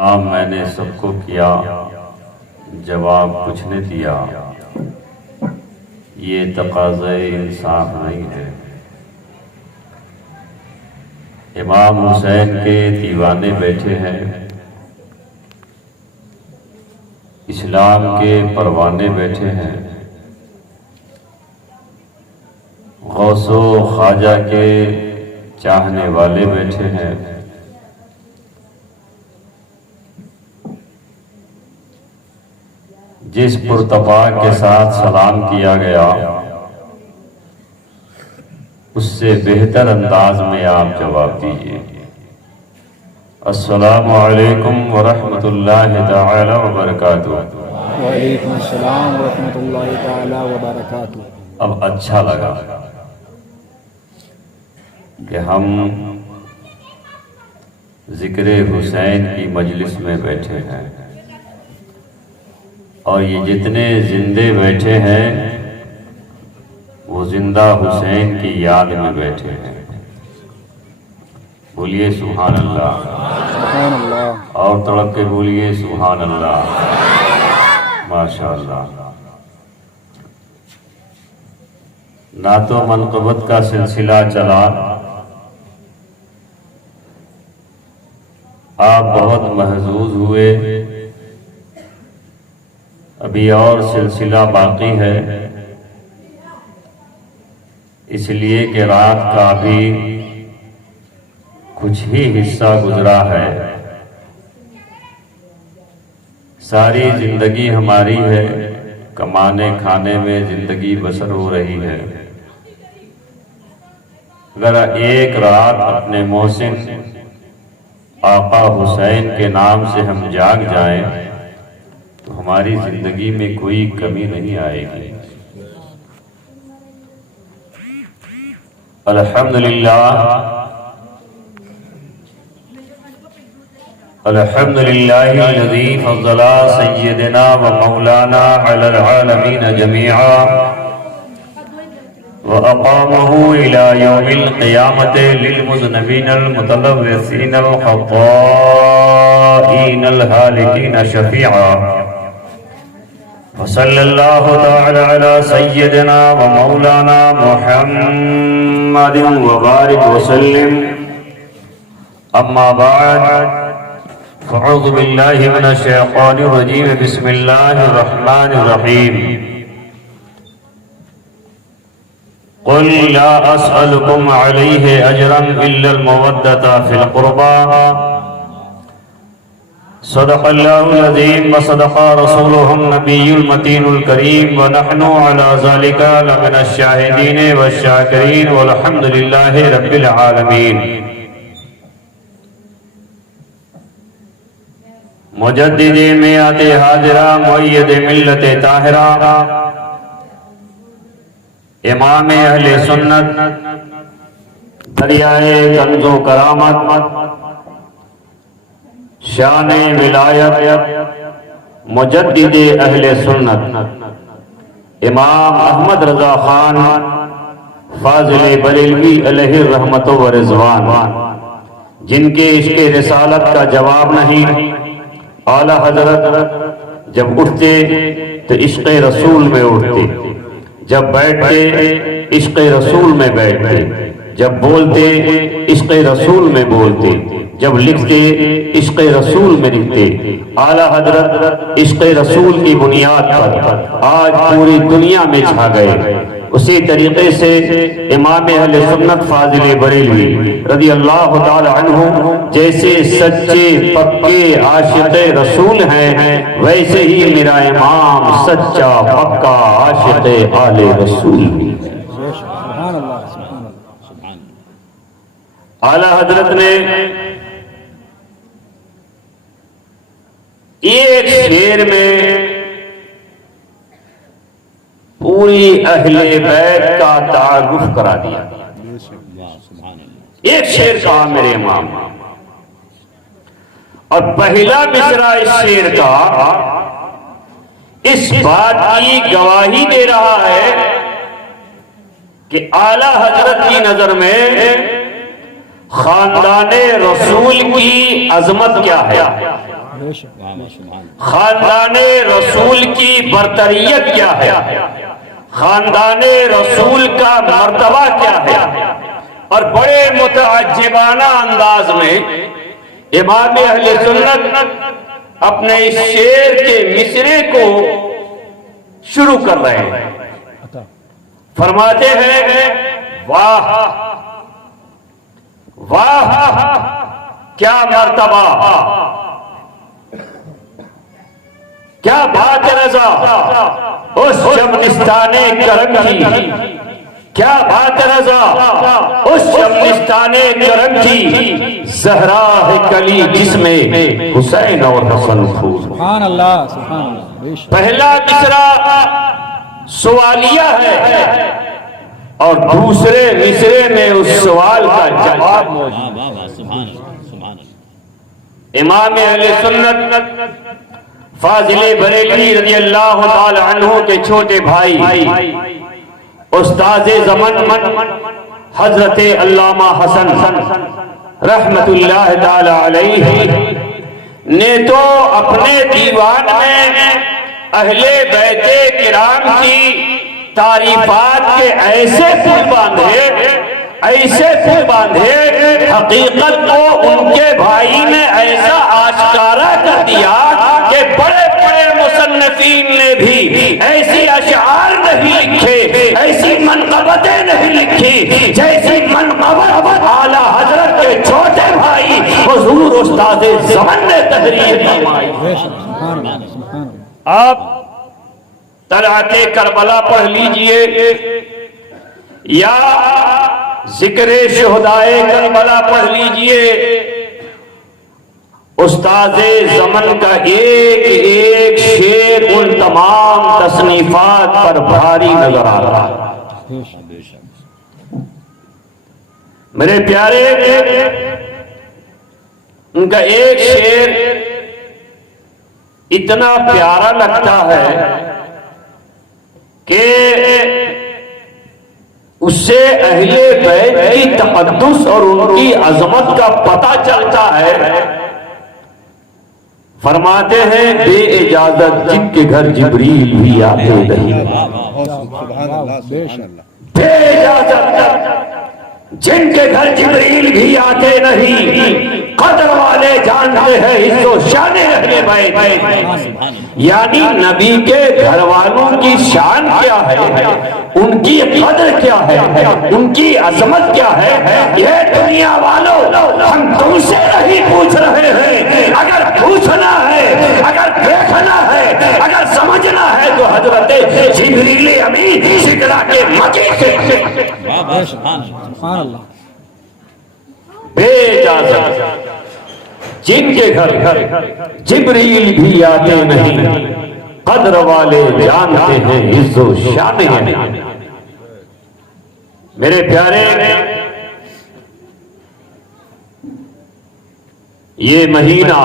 मैंने सबको किया, जवाब कुछ ने दिया, ये तकाज़े इंसाफ नहीं है। इमाम हुसैन के दीवाने बैठे हैं, इस्लाम के परवाने बैठे हैं, गौसो ख्वाजा के चाहने वाले बैठे हैं। जिस पुरतफाक के साथ सलाम किया गया, उससे बेहतर अंदाज में आप जवाब दीजिए। अस्सलामु अलैकुम व रहमतुल्लाहि तआला व बरकातुहू। वालेकुम अस्सलाम व रहमतुल्लाहि तआला व बरकातुहू। अब अच्छा लगा कि हम जिक्र हुसैन की मजलिस में बैठे हैं और ये जितने जिंदे बैठे हैं वो जिंदा हुसैन की याद में बैठे हैं। बोलिए सुभान अल्लाह, सुभान अल्लाह। और तड़प के बोलिए सुभान अल्लाह, माशाअल्लाह। ना तो मनक़बत का सिलसिला चला, आप बहुत महजूज हुए, अभी और सिलसिला बाकी है, इसलिए कि रात का भी कुछ ही हिस्सा गुजरा है। सारी जिंदगी हमारी है, कमाने खाने में जिंदगी बसर हो रही है। अगर एक रात अपने मोहसिन आका हुसैन के नाम से हम जाग जाएं तो हमारी जिंदगी में कोई कमी नहीं आएगी। अल्हम्दुलिल्लाह, अल्हम्दुलिल्लाहिल्लज़ी फज़्ज़ला सय्यदना व मौलाना अलल आलमीन जमीआ व अक़ामहू इला यौमिल क़ियामति लिलमुज़निबीनल मुतलव्विसीनल ख़त्ताईनल हालिकीन शफ़ीआ व सल्लल्लाहु तआला अला सय्यदना व मौलाना मुहम्मदिन व बारिक व सल्लिम। अम्मा बाद, फ़अऊज़ु बिल्लाहि मिनश शैतानिर रजीम। बिस्मिल्लाहिर रहमानिर रहीम। क़ुल ला अस्अलुकुम अलैहि अजरन इल्लल मवद्दता फिल क़ुरबा। सदक़ल्लाहुल अज़ीम व सदक़ा रसूलुहुन नबियुल मतीनुल करीम व नहनु अला ज़ालिका लमिनश शाहिदीन वश शाकिरीन वल्हम्दुलिल्लाहि रब्बिल आलमीन। मुजद्दिदे मियाते हाजिरा मुअय्यद मिल्लते ताहिरा, इमाम अहले सुन्नत, दरियाए कंज़ो करामत, शान विलायत, मुजद्दिदे अहले सुन्नत इमाम अहमद रजा खान फाज़िले बरेलवी अलैहि रहमतो व रिज़वान, जिनके इश्क़े रिसालत का जवाब नहीं। आला हजरत जब उठते तो इश्क़े रसूल में उठते, जब बैठते इश्क़े रसूल में बैठते, जब बोलते इश्क़े रसूल में बोलते, जब लिखते इश्क़े रसूल में लिखते। आला हजरत इश्क़े रसूल की बुनियाद पर आज पूरी दुनिया में छा गए। उसी तरीके से इमाम अहले सुन्नत फाज़िले बरेलवी रज़ी अल्लाह ताला अन्हु जैसे सच्चे पक्के आशिक़े रसूल हैं, वैसे ही मेरा इमाम सच्चा पक्का आशिक़े आले रसूल भी है। सुभान अल्लाह, सुभान अल्लाह। आला हजरत ने एक शेर में पूरी अहले बैत का तारुफ करा दिया। एक शेर कहा मेरे इमाम, और पहला मिसरा इस शेर का इस बात की गवाही दे रहा है कि आला हजरत की नजर में खानदाने रसूल की अजमत क्या है, खानदाने रसूल की बरतरियत क्या है, खानदाने रसूल का मर्तबा क्या है। और बड़े मुतअज्जिबाना अंदाज में इमाम अहले सुन्नत अपने इस शेर के मिसरे को शुरू कर रहे हैं। फरमाते हैं, वाह वाह क्या मर्तबा, क्या बात रजा उस शमनिस्ताने करम की, क्या बात रजा उस शमनिस्ताने करम की, ज़हरा है कली जिसमें हुसैन और हसन फूल। सुभान अल्लाह, सुभान अल्लाह। पहला मिसरा सवालिया है और दूसरे मिसरे में उस सवाल का जवाब मौजूद। इमाम अहले सुन्नत फाजिले बरेलवी रज़ी अल्लाह ताला अन्हु के छोटे भाई उस्ताज़े ज़मान हजरत अल्लामा हसन रहमतुल्लाह ताला अलैहि ने तो अपने दीवान में अहले बैते किराम की तारीफात के ऐसे पुल बांधे, ऐसे पुल बांधे, हकीकत को उनके भाई ने ऐसा आश्कारा कर दिया कि बड़े बड़े मुसन्निफीन ने भी ऐसी अशआर नहीं लिखे, ऐसी मनक़बतें नहीं लिखी जैसी मनक़बत आला हजरत के छोटे भाई हुजूर उस्ताज़े ज़मान ने तहरीर फरमाई। आप तलाते करबला पढ़ लीजिए या जिक्र शुहदाए करबला पढ़ लीजिए, उस्ताज़े ज़मान का एक एक शेर उन तमाम तसनीफात पर भारी नजर आ रहा है। मेरे प्यारे, उनका एक शेर इतना प्यारा लगता है कि उससे अहले बैत की तक़द्दुस और उनकी अजमत का पता चलता है। फरमाते हैं, बे इजाजत जिनके घर जिब्रील भी आते नहीं, बे इजाजत जिनके घर जिब्रील भी आते नहीं, कदर वाले जानते हैं इज्जो शाने अहले बैत। यानी नबी के घर वालों की शान क्या है, उनकी कदर क्या है, उनकी अजमत क्या है, ये दुनिया वालों हम तुमसे नहीं पूछ रहे हैं। अगर पूछना है, अगर देखना है, अगर समझना है तो हजरत जिब्रील अमीन सिकरा के मजे से बेइजाजत जिनके घर जिब्रील भी आते नहीं, कदर वाले जानते हैं इज्जो शान है। मेरे प्यारे, ये महीना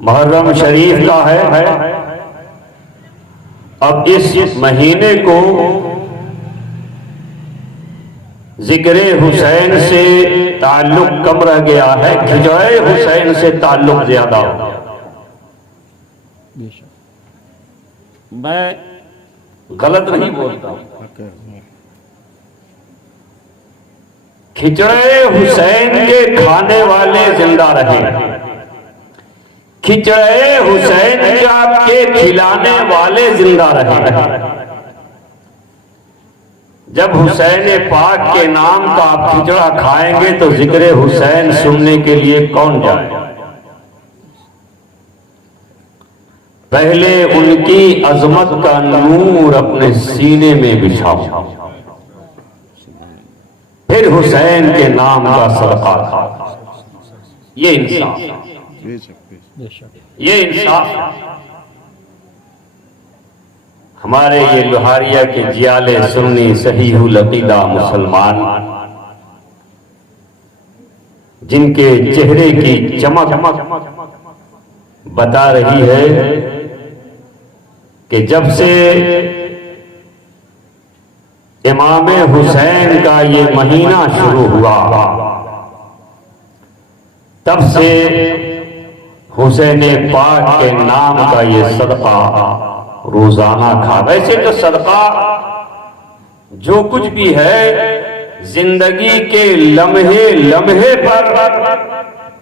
मुहर्रम शरीफ का है। अब इस महीने को जिक्र हुसैन से ताल्लुक कम रह गया है, खिजड़े हुसैन से ताल्लुक ज्यादा हो। मैं गलत नहीं बोलता, खिचड़े हुसैन के खाने वाले जिंदा रहे, खिचड़े हुसैन के खिलाने वाले जिंदा रहे। जब हुसैन पाक के नाम का आप खिचड़ा खाएंगे तो जिक्र हुसैन सुनने के लिए कौन जाए। पहले उनकी अजमत का नूर अपने सीने में बिछाओ, फिर हुसैन के नाम का सदका खाओ। ये इंसाफ, ये इंसाफ। हमारे ये लोहारिया के जियाले सुन्नी सहीहुल अकीदा मुसलमान, जिनके चेहरे की चमक बता रही है कि जब से इमाम हुसैन का ये महीना शुरू हुआ, तब से हुसैन पाक के नाम का ये सदका रोजाना खा। वैसे तो सदका जो कुछ भी है जिंदगी के लम्हे लम्हे पर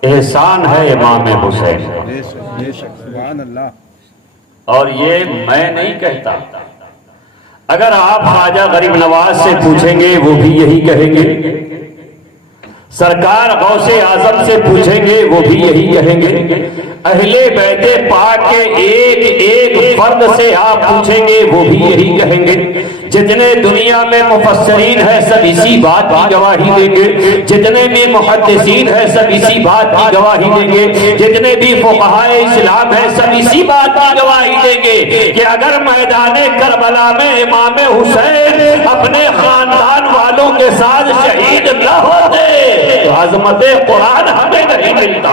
एहसान है इमाम हुसैन का। और ये मैं नहीं कहता, अगर आप ख्वाजा गरीब नवाज से पूछेंगे वो भी यही कहेंगे, सरकार गौसे आजम से पूछेंगे वो भी यही कहेंगे, अहले बैते पाक के एक एक फर्द से आप पूछेंगे वो भी यही कहेंगे। जितने दुनिया में मुफस्सरीन है सब इसी बात की गवाही देंगे, जितने भी मुहद्दिसीन है सब इसी बात की गवाही देंगे, जितने भी फुक़हाए इस्लाम है सब इसी बात की गवाही देंगे कि अगर मैदाने करबला में इमाम हुसैन अपने खानदान वालों के साथ शहीद न होते तो अज़मत कुरान हमें नहीं मिलता,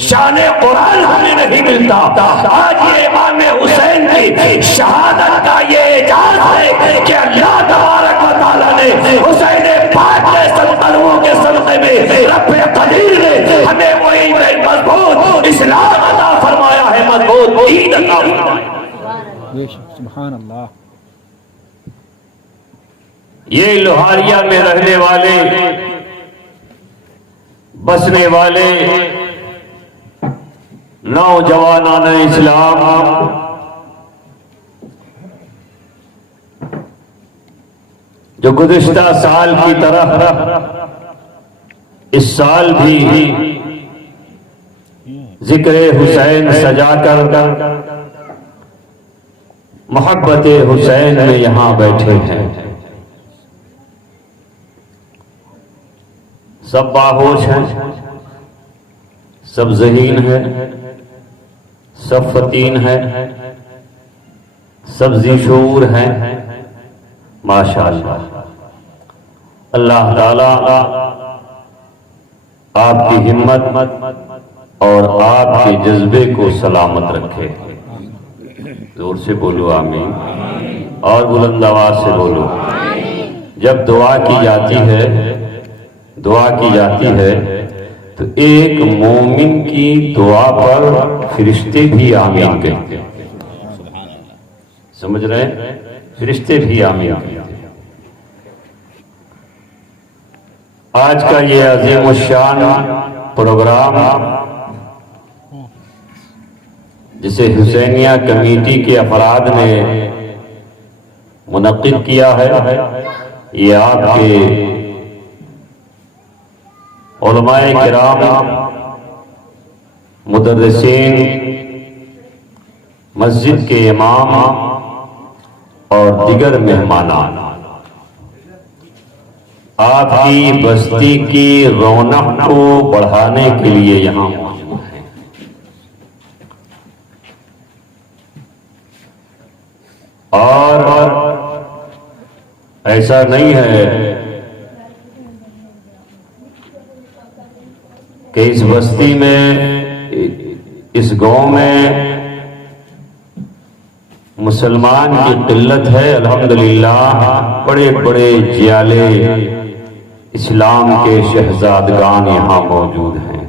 शान कुरान हमें नहीं मिलता। आज ये इमाम हुसैन की शहादत का ये एजाज है कि अल्लाह तबारक व तआला ने हुसैन पाक के सदक़ों के सदक़े में रब कदीर ने हमें वही मजबूत इस्लाम अता फरमाया है, मजबूत दीन अता फरमाया। सुभान अल्लाह। ये लोहारिया में रहने वाले बसने वाले नौजवानान इस्लाम जो गुज़िश्ता साल की तरह इस साल भी जिक्र हुसैन सजाकर मोहब्बत हुसैन में यहां बैठे हैं। सब बाहोश हैं, सब ज़हीन है, सब फतीन है, सब ज़ीशूर है। माशाअल्लाह, अल्लाह ताला आपकी हिम्मत और आपके जज्बे को सलामत रखे। जोर से बोलो आमीन, और बुलंद आवाज से बोलो। जब दुआ की जाती है तो एक मोमिन की दुआ पर फरिश्ते भी आमीन कहते हैं। समझ रहे हैं? फरिश्ते भी आमीन कहते हैं। आज का ये अजीम शान प्रोग्राम जिसे हुसैनिया कमेटी के अफराद ने मुनक्किद किया है, ये आपके उलमाए किराम, मुदर्रिसीन, मस्जिद के इमाम और दिगर मेहमान आपकी बस्ती की रौनक को बढ़ाने के लिए यहाँ मौजूद हैं। और ऐसा नहीं है कि इस बस्ती में, इस गांव में मुसलमान की किल्लत है। अल्हम्दुलिल्लाह बड़े बड़े जियाले इस्लाम के शहजादगान यहाँ मौजूद हैं,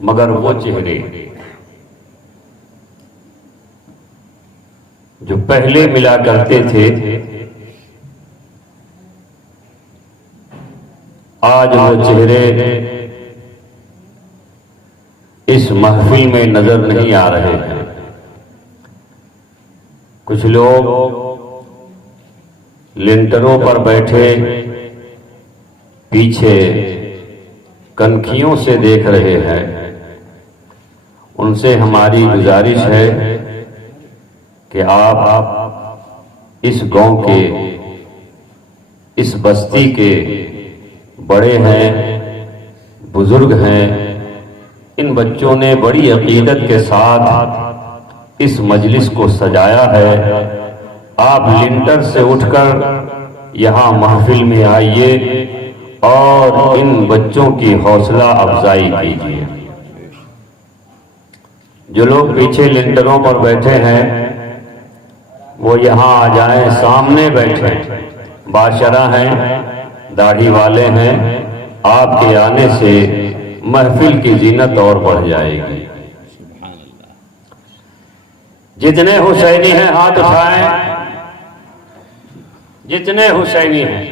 मगर वो चेहरे जो पहले मिला करते थे आज वो चेहरे इस महफिल में नजर नहीं आ रहे हैं। कुछ लोग लिंटरों पर बैठे पीछे कनखियों से देख रहे हैं। उनसे हमारी गुजारिश है कि आप इस गांव के, इस बस्ती के बड़े हैं, बुजुर्ग हैं, इन बच्चों ने बड़ी अकीदत के साथ इस मजलिस को सजाया है। आप लिंटर से उठकर यहाँ महफिल में आइए और इन बच्चों की हौसला अफजाई कीजिए। जो लोग पीछे लिंटरों पर बैठे हैं वो यहाँ आ जाएं, सामने बैठे, बाशरा हैं, दाढ़ी वाले हैं। आपके आने से महफिल की जीनत और बढ़ जाएगी। जितने हुसैनी हैं हाथ उठाएं, जितने हुसैनी हैं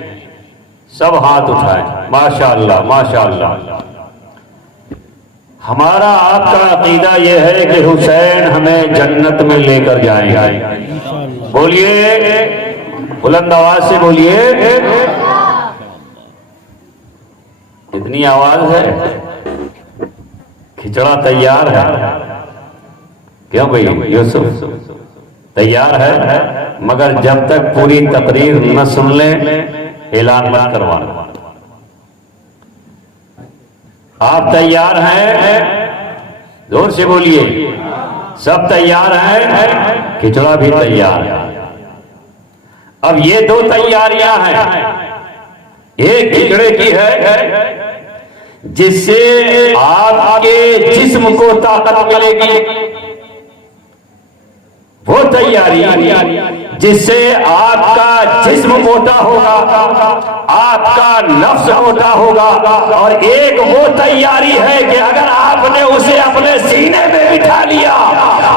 सब हाथ उठाएं। माशाअल्लाह माशाअल्लाह। हमारा आपका अकीदा यह है कि हुसैन हमें जन्नत में लेकर जाएंगे। बोलिए, बुलंद आवाज से बोलिए। इतनी आवाज है, खिचड़ा तैयार है। क्यों भाई यूसुफ तैयार है, मगर जब तक पूरी तकरीर न सुन ले ऐलान मत करवाना। आप तैयार हैं? जोर से बोलिए। सब तैयार हैं? खिचड़ा भी तैयार है। अब ये दो तैयारियां हैं। एक खिचड़े की है जिससे आपके जिस्म को ताकत मिलेगी, वो तैयारी जिससे आपका जिस्म मोटा होगा, आपका नफ्स मोटा होगा। और एक वो तैयारी है कि अगर आपने उसे अपने सीने में बिठा लिया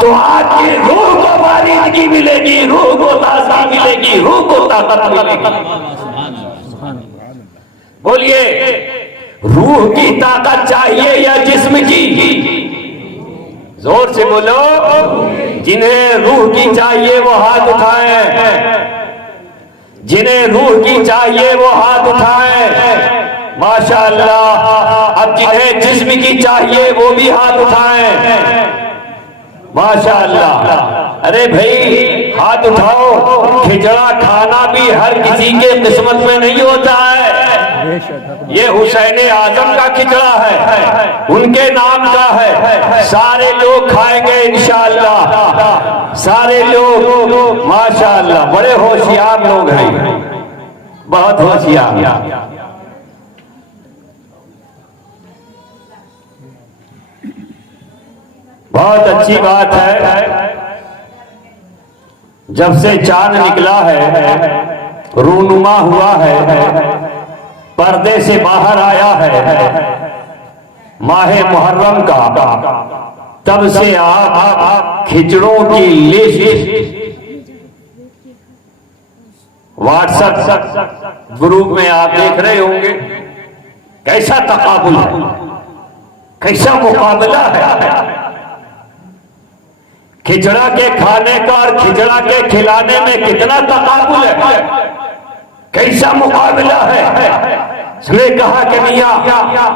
तो आपकी रूह को बारीदगी मिलेगी, रूह को ताजगी मिलेगी, रूह को ताकत मिलेगी। बोलिए, रूह की ताकत चाहिए या जिस्म की? जोर से बोलो। जिन्हें रूह की चाहिए वो हाथ उठाएं, जिन्हें रूह की चाहिए वो हाथ उठाएं। माशाअल्लाह। अब जिन्हें जिस्म की चाहिए वो भी हाथ उठाएं। माशाअल्लाह। अरे भाई हाथ उठाओ। खिचड़ा खाना भी हर किसी के किस्मत में नहीं होता है। ये हुसैन आजम का खिचड़ा है, उनके नाम का है। सारे लोग खाएंगे इंशाअल्लाह, सारे लोग। माशाअल्लाह, बड़े होशियार लोग हैं, बहुत होशियार। बहुत अच्छी बात है। जब से चांद निकला है, रूनुमा हुआ है, पर्दे से बाहर आया है माहे मुहर्रम का, तब से आप खिचड़ों की लिस्ट व्हाट्सएप ग्रुप में आप देख रहे होंगे। कैसा तकाबुल है, कैसा मुकाबला है। खिचड़ा के खाने का और खिचड़ा के खिलाने में कितना तकाबुल है, कैसा मुकाबला है। उसने कहा कि मियां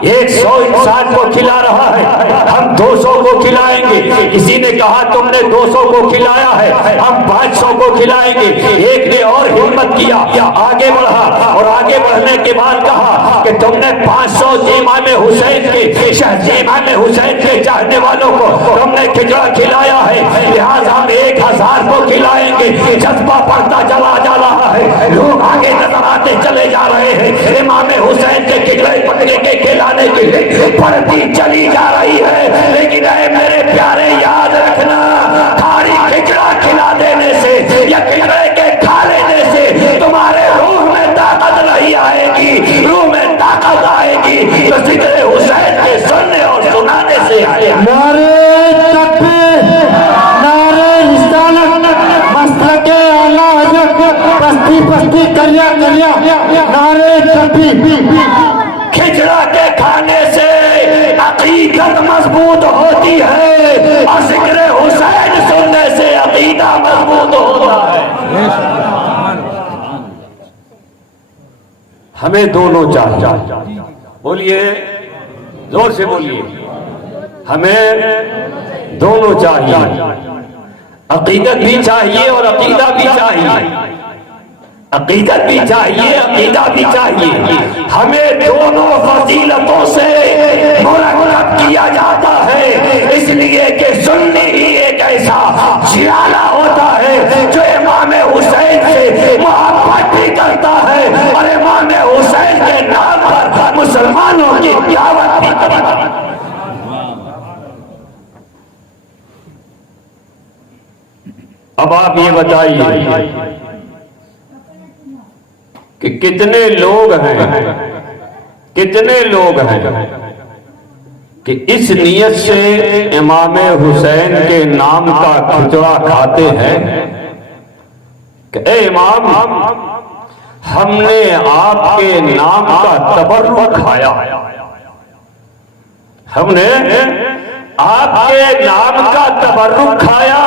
100 इंसान को खिला रहा है, हम 200 को खिलाएंगे। किसी ने कहा तुमने 200 को खिलाया है, हम 500 को खिलाएंगे। एक ने और हिम्मत किया, आगे बढ़ा और आगे बढ़ने के बाद कहा कि तुमने 500 इमाम हुसैन के इमाम हुसैन के चाहने वालों को तुमने खिचड़ा खिलाया है, लिहाजा हम 1000 को खिलाएंगे। जज्बा बढ़ता चला जा रहा है, लोग आगे नजर आते चले जा रहे हैं। इमाम हुसैन के खिचड़े पकड़े के खिलाने के लिए बढ़ती चली जा रही है। लेकिन मेरे प्यारे याद रखना, खाली खिचड़ा खिला देने से या खिचड़े के खा लेने से तुम्हारे रूह में ताकत नहीं आएगी। रूह में ताकत आएगी तो जिक्र हुसैन के सुनने और सुनाने से आएगी। नारे तकबीर, नारे रिसालत, मसलके आला हज़रत, पस्ती पस्ती कलिया कलिया, नारे तकबीर। खिचड़ा के खाने से अकीदत मजबूत होती है और जिक्र हुसैन सुनने से अकीदा मजबूत होता है। हमें दोनों चाहिए। बोलिए, जोर से बोलिए। हमें दोनों चाहिए, अकीदत भी चाहिए और अकीदा भी चाहिए। अकीदत भी चाहिए, अकीदा भी चाहिए। हमें दोनों फजीलतों से मुरक्कब किया जाता है, इसलिए कि सुन्नी ही एक ऐसा शियाना होता है जो इमाम हुसैन से मोहब्बत भी करता है और इमाम हुसैन के नाम पर मुसलमानों की दावत भी करता है। अब आप ये बताइए कि कितने लोग हैं कि इस नियत से इमाम हुसैन के नाम का खिचड़ा खाते हैं कि ए इमाम, हमने आपके नाम का तबर्रुक खाया, हमने आपके नाम का तबर्रुक खाया,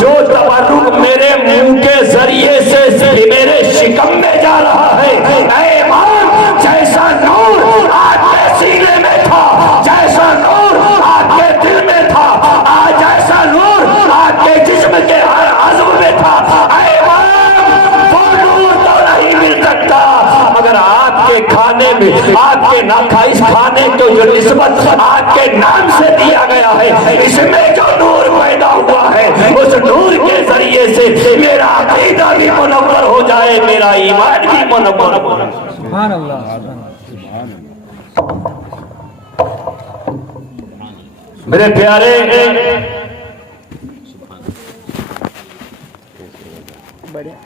जो तबर्रुक मेरे मुंह के जरिए से मेरे शिकम में जा रहा है। ऐ इमाम, जैसा नूर आपके सीने में था, जैसा नूर आपके दिल में था, आज जैसा नूर आपके जिस्म के हर अज़्म में था, ऐ इमाम, वो नूर तो नहीं मिल सकता, मगर आपके खाने में, आपके इस खाने को जो निस्बत आपके नाम से दिया गया है, इसमें जो नूर पैदा हुआ है, उस नूर के जरिए से मेरा अकीदा भी मुनव्वर हो जाए, मेरा ईमान भी मुनव्वर हो जाए। सुभान अल्लाह। मेरे प्यारे, बढ़िया।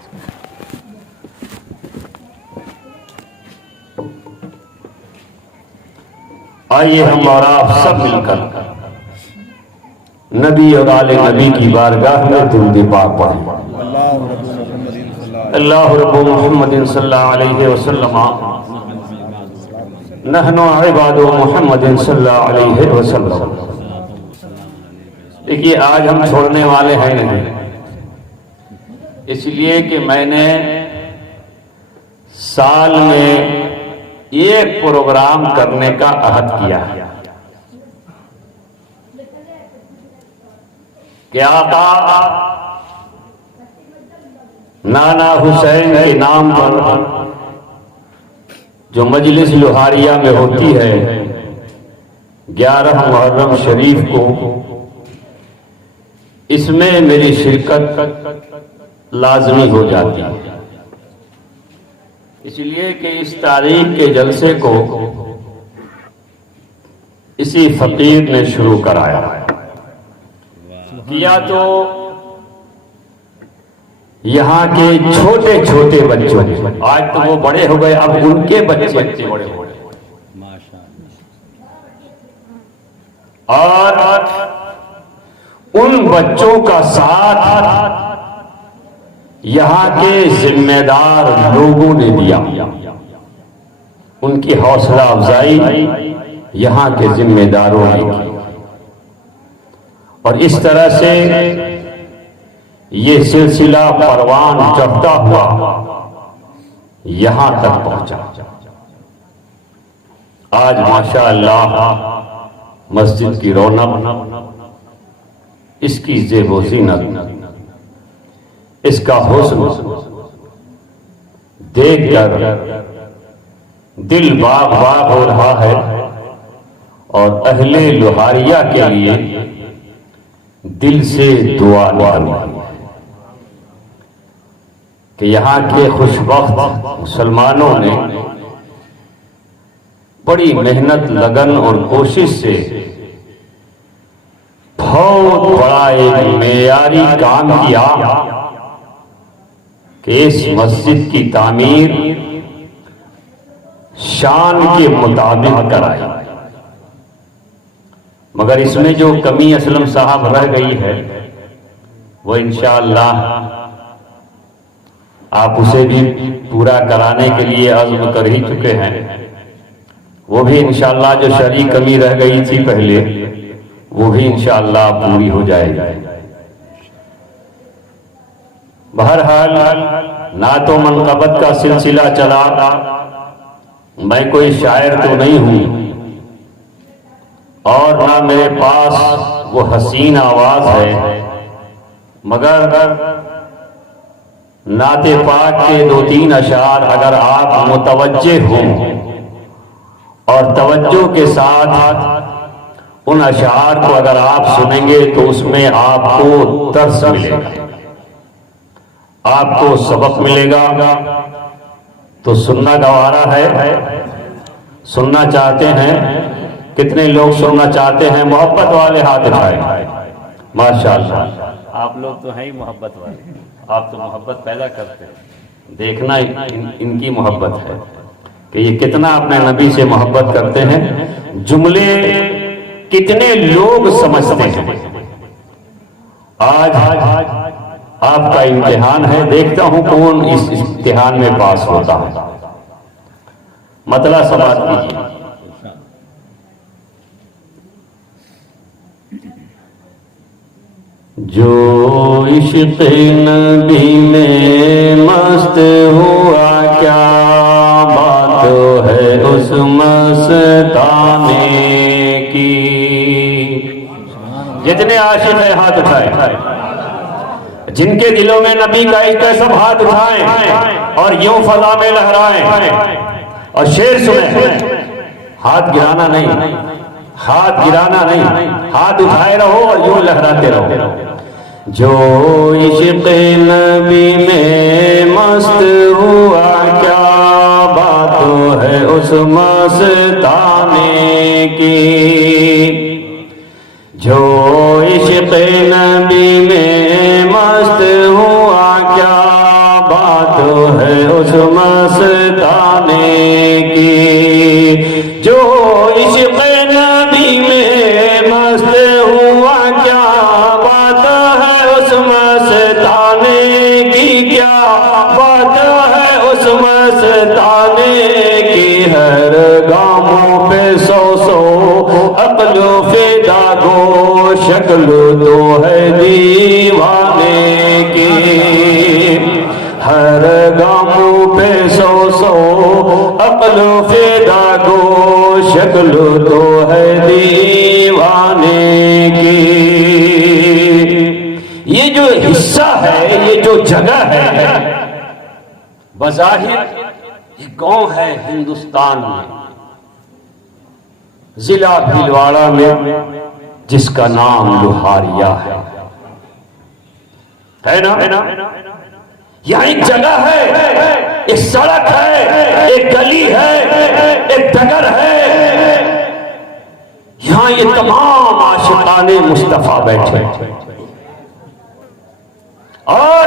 आइए हम और आप सब मिलकर नबी और आले नबी की बारगाह में दुरूद पाक पढ़ें। अल्लाह रब्बु मुहम्मदिन सल्लल्लाहु अलैहि वसल्लम नहनु इबादु मुहम्मदिन सल्लल्लाहु अलैहि वसल्लम। देखिए, आज हम छोड़ने वाले हैं नहीं, इसलिए कि मैंने साल में एक प्रोग्राम करने का अहद किया है। क्या आका नाना हुसैन के नाम पर जो मजलिस लोहारिया में होती है 11 मुहर्रम शरीफ को, इसमें मेरी शिरकत लाजमी हो जाती है, इसलिए कि इस तारीख के जलसे को इसी फकीर ने शुरू कराया। किया तो यहाँ के छोटे छोटे बच्चों ने, आज तो वो बड़े हो गए, अब उनके बच्चे बड़े हो गए, और उन बच्चों का साथ यहाँ के जिम्मेदार लोगों ने दिया, उनकी हौसला अफजाई यहाँ के जिम्मेदारों ने की, और इस तरह से ये सिलसिला परवान चढ़ता हुआ यहां तक पहुंचा। आज माशाअल्लाह मस्जिद की रौनक, इसकी ज़ेब व ज़ीनत, इसका हुस्न देखकर दिल बाग बाग हो रहा है, और अहले लोहारिया के लिए दिल से दुआ निकल रही है कि यहाँ के खुशबख्त मुसलमानों ने बड़ी मेहनत, लगन और कोशिश से बहुत बड़ा एक मेयारी काम किया कि इस मस्जिद की तामीर शान के मुताबिक कराई। मगर इसमें जो कमी असलम साहब रह गई है, वो इंशाअल्लाह आप उसे भी पूरा कराने के लिए अज़्म कर ही चुके हैं। वो भी इंशाअल्लाह जो शरई कमी रह गई थी पहले, वो भी इंशाअल्लाह पूरी हो जाएगी। बहरहाल ना तो मनक़बत का सिलसिला चला, मैं कोई शायर तो नहीं हूं, और ना मेरे पास वो हसीन आवाज है, मगर नाते पाक के 2-3 अशार अगर आप मुतवज्जे हों और तवज्जो के साथ उन अशार को अगर आप सुनेंगे तो उसमें आपको दर्स मिलेगा, आपको सबक मिलेगा। तो सुनना गवारा है, सुनना चाहते हैं? कितने लोग सुनना चाहते हैं? मोहब्बत वाले हाथ उठाएं। माशाअल्लाह। आप लोग तो हैं ही मोहब्बत वाले, आप तो मोहब्बत पैदा करते हैं। देखना इनकी मोहब्बत है कि ये कितना अपने नबी से मोहब्बत करते हैं। जुमले कितने लोग समझते हैं। आज आपका इम्तिहान है, देखता हूं कौन इस इम्तिहान में पास होता है। मतला समाप्त कीजिए। जो इश्क़ नबी में मस्त हुआ, क्या बात है उस मस्ताने की। जितने आशिक हैं हाथ उठाए, जिनके दिलों में नबी का इश्क़ है सब हाथ उठाएं और यूं फजा में लहराएं और शेर सुने। हाथ गिराना नहीं, हाथ गिराना नहीं, हाथ उठाए रहो और यूं लहराते रहो। जो इश्क़ नबी में मस्त हुआ, क्या बात है उस मस्ताने की। जो इश्क़ नबी में मस्त हुआ, क्या बात है उस मस्ताने की। जो इश्क़ नबी में मस्त हुआ, क्या बात है उस मस्ताने की। क्या बात है उस मस्ताने की। हर गामों पे सौ सौ अक्ल फिदा गो, शक्ल तो है दीवाने की। हर गामों पे सौ सौ अक्ल फिदा गो, शक्ल तो है दीवाने की। ये जो हिस्सा है, ये जो जगह है, बज़ाहिर ये गांव है हिंदुस्तान में, जिला भीलवाड़ा में, जिसका नाम लोहारिया है ना। यहाँ एक जगह है, एक सड़क है, एक गली है, एक डगर है। यहाँ ये तमाम आशिकाने मुस्तफा बैठे और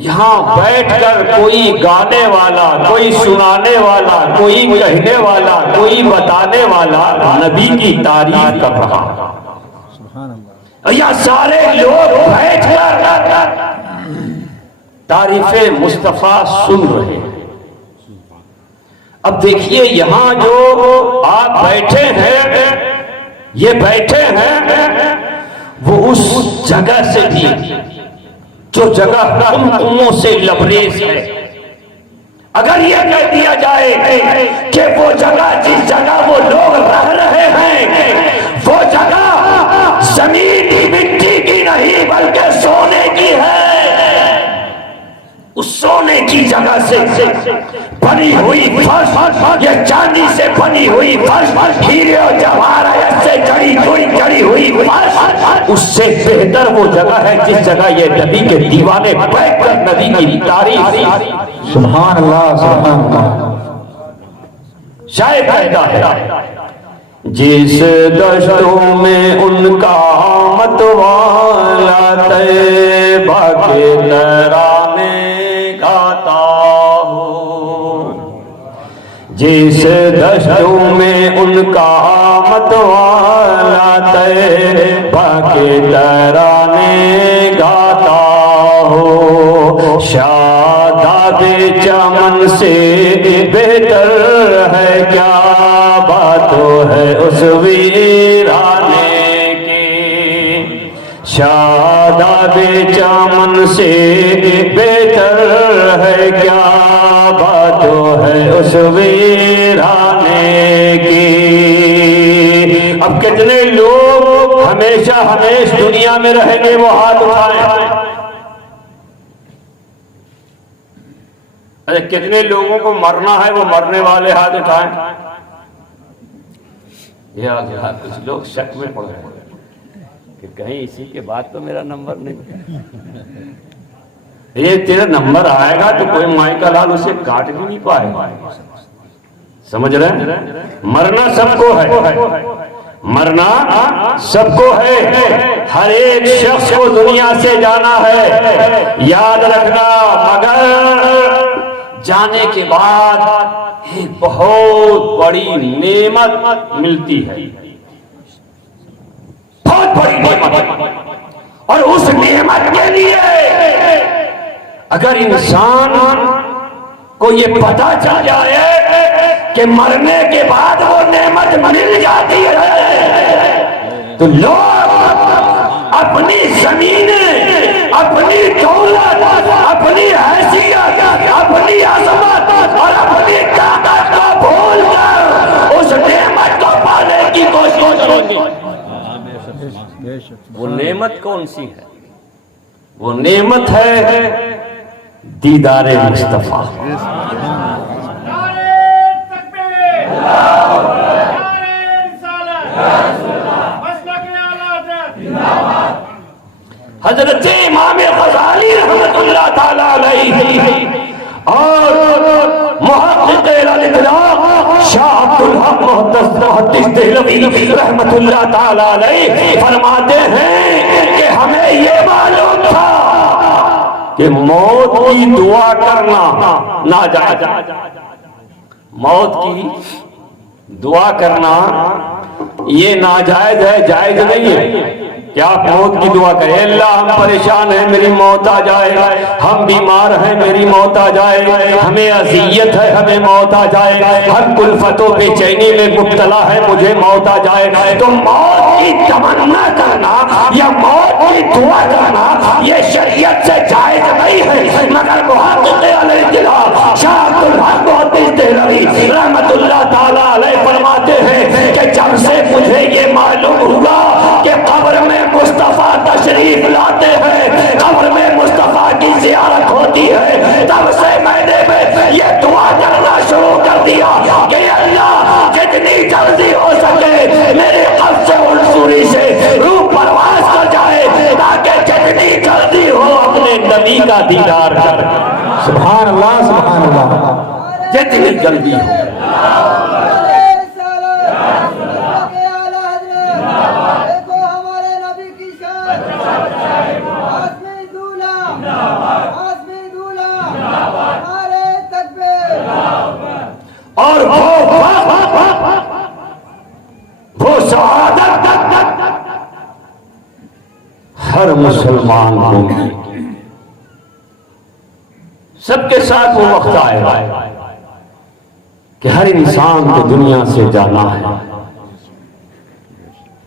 यहाँ बैठकर कोई गाने वाला, कोई सुनाने वाला, कोई कहने वाला, कोई बताने वाला नबी की तारीफ कर रहा। यहाँ सारे लोग बैठकर तारीफे मुस्तफा सुन रहे हैं। अब देखिए यहाँ जो आप बैठे हैं, ये बैठे हैं वो उस जगह से भी जो जगह कुमकुमों से लबरेज है। अगर यह कह दिया जाए कि वो जगह, जिस जगह वो लोग रह रहे हैं, वो जगह जमीन की मिट्टी की नहीं बल्कि सोने की है। उस सोने की जगह से बनी हुई फर्श या चांदी से बनी हुई फर्श, हीरे और जवाहरात से जड़ी हुई फर्श, उससे बेहतर वो जगह है जिस जगह ये नबी के दीवाने बैठकर नबी की तारीफ। सुभान अल्लाह, सुभान अल्लाह। शायद कहता है जिस दस्तों में उनका मतवाला तैबा के तराने गाता हो। जिस दस्तों में उनका मतवाला तैबा के तराने गाता हो। शादाबे चमन से बेहतर है क्या बात है उस वीराने की। शादाबे चमन से बेहतर है क्या बात है उस वीराने की। अब कितने लोग हमेशा दुनिया में रहेंगे, वो हाथ उठाएं। अरे कितने लोगों को मरना है, वो मरने वाले हाथ उठाएं। यार कुछ लोग शक में पड़ गए कि कहीं इसी के बाद तो मेरा नंबर नहीं। ये तेरा नंबर आएगा तो कोई माई का लाल उसे काट भी नहीं पाएगा। समझ रहे हैं? मरना सबको है, मरना सबको है, हर एक शख्स को दुनिया से जाना है, याद रखना। मगर जाने के बाद एक बहुत बड़ी नेमत मिलती है, बहुत बड़ी नेमत। और उस नेमत के लिए अगर इंसान को ये पता चल जाए कि मरने के बाद वो नेमत मिल जाती है, तो लोग अपनी जमीनें, अपनी दौलत, अपनी हैसियत, अपनी अजमत और अपनी ताकत को भूलकर उस नेमत को पाने की कोशिश करेंगे। वो नेमत कौन सी है? वो नेमत है दीदारे मुस्तफा। हजरत इमाम गज़ाली रहमतुल्लाह ताला अलैहि और मुहक्किक़ अल-इदराक शाह अब्दुल हक मुहद्दिस देहलवी रहमतुल्लाह ताला अलैहि फरमाते हैं कि हमें ये मालूम था कि मौत की दुआ करना नाजायज, मौत की दुआ करना ये नाजायज है, जायज नहीं है। क्या आप मौत की दुआ करें, अल्लाह हम परेशान हैं मेरी मौत आ जाए, हम बीमार हैं मेरी मौत आ जाए, हमें अज़ियत है हमें मौत आ जाए, हम कुल्फतों बेचैनी में मुब्तला है मुझे मौत आ जाए। तो मौत की तमन्ना करना या मौत की दुआ करना ये शरीयत से जायज नहीं है। मगर मुहक्किक़ अल-इदराक शाह अब्दुल हक मुहद्दिस देहलवी रहमतुल्लाह ताला अलैहि फरमाते हैं कि जब से मुझे ये मालूम हुआ कि कब्र में मुस्तफा तशरीफ लाते हैं, कब्र में मुस्तफा की ज़ियारत होती है, तब से मैंने ये दुआ करना शुरू कर दिया कि अल्लाह जितनी जल्दी हो सके मेरे कब्र से उनसूरी से रूह परवास कर जाए, ताकि जितनी जल्दी हो अपने नबी का दीदार कर। सुभान अल्लाह, सुभान अल्लाह। जितनी जल्दी हो। और वो शहादत हर मुसलमान को सबके साथ वो वक्त आएगा कि हर इंसान को दुनिया से जाना है।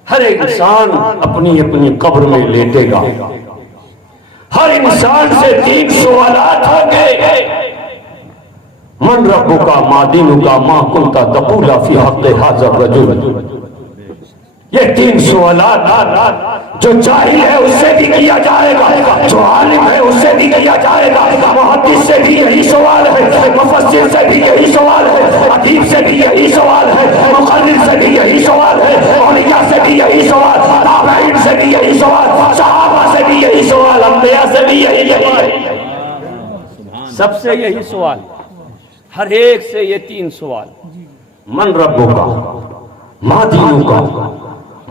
हर एक इंसान अपनी अपनी कब्र में लेटेगा। हर इंसान से 3 सवालात होंगे। मन रब्बुका मा दीनुका मा कुंता तक़ूला फी हक़्क़ि हाज़ा रजुल। ये 3 सवालात जो जाहिल है उससे भी किया जाएगा, जो आलिम है उससे भी किया जाएगा, मुहद्दिस से भी यही सवाल है, मुफस्सिर से भी यही सवाल है, अदीब से भी यही सवाल है, मुक़र्रिर से भी यही सवाल है, औलिया से भी यही सवाल, ताबईन से भी यही सवाल, सहाबा से भी यही सवाल, अंबिया से भी यही सवाल, सबसे यही सवाल, हर एक से ये 3 सवाल। मन रब्बुका मा दीनुका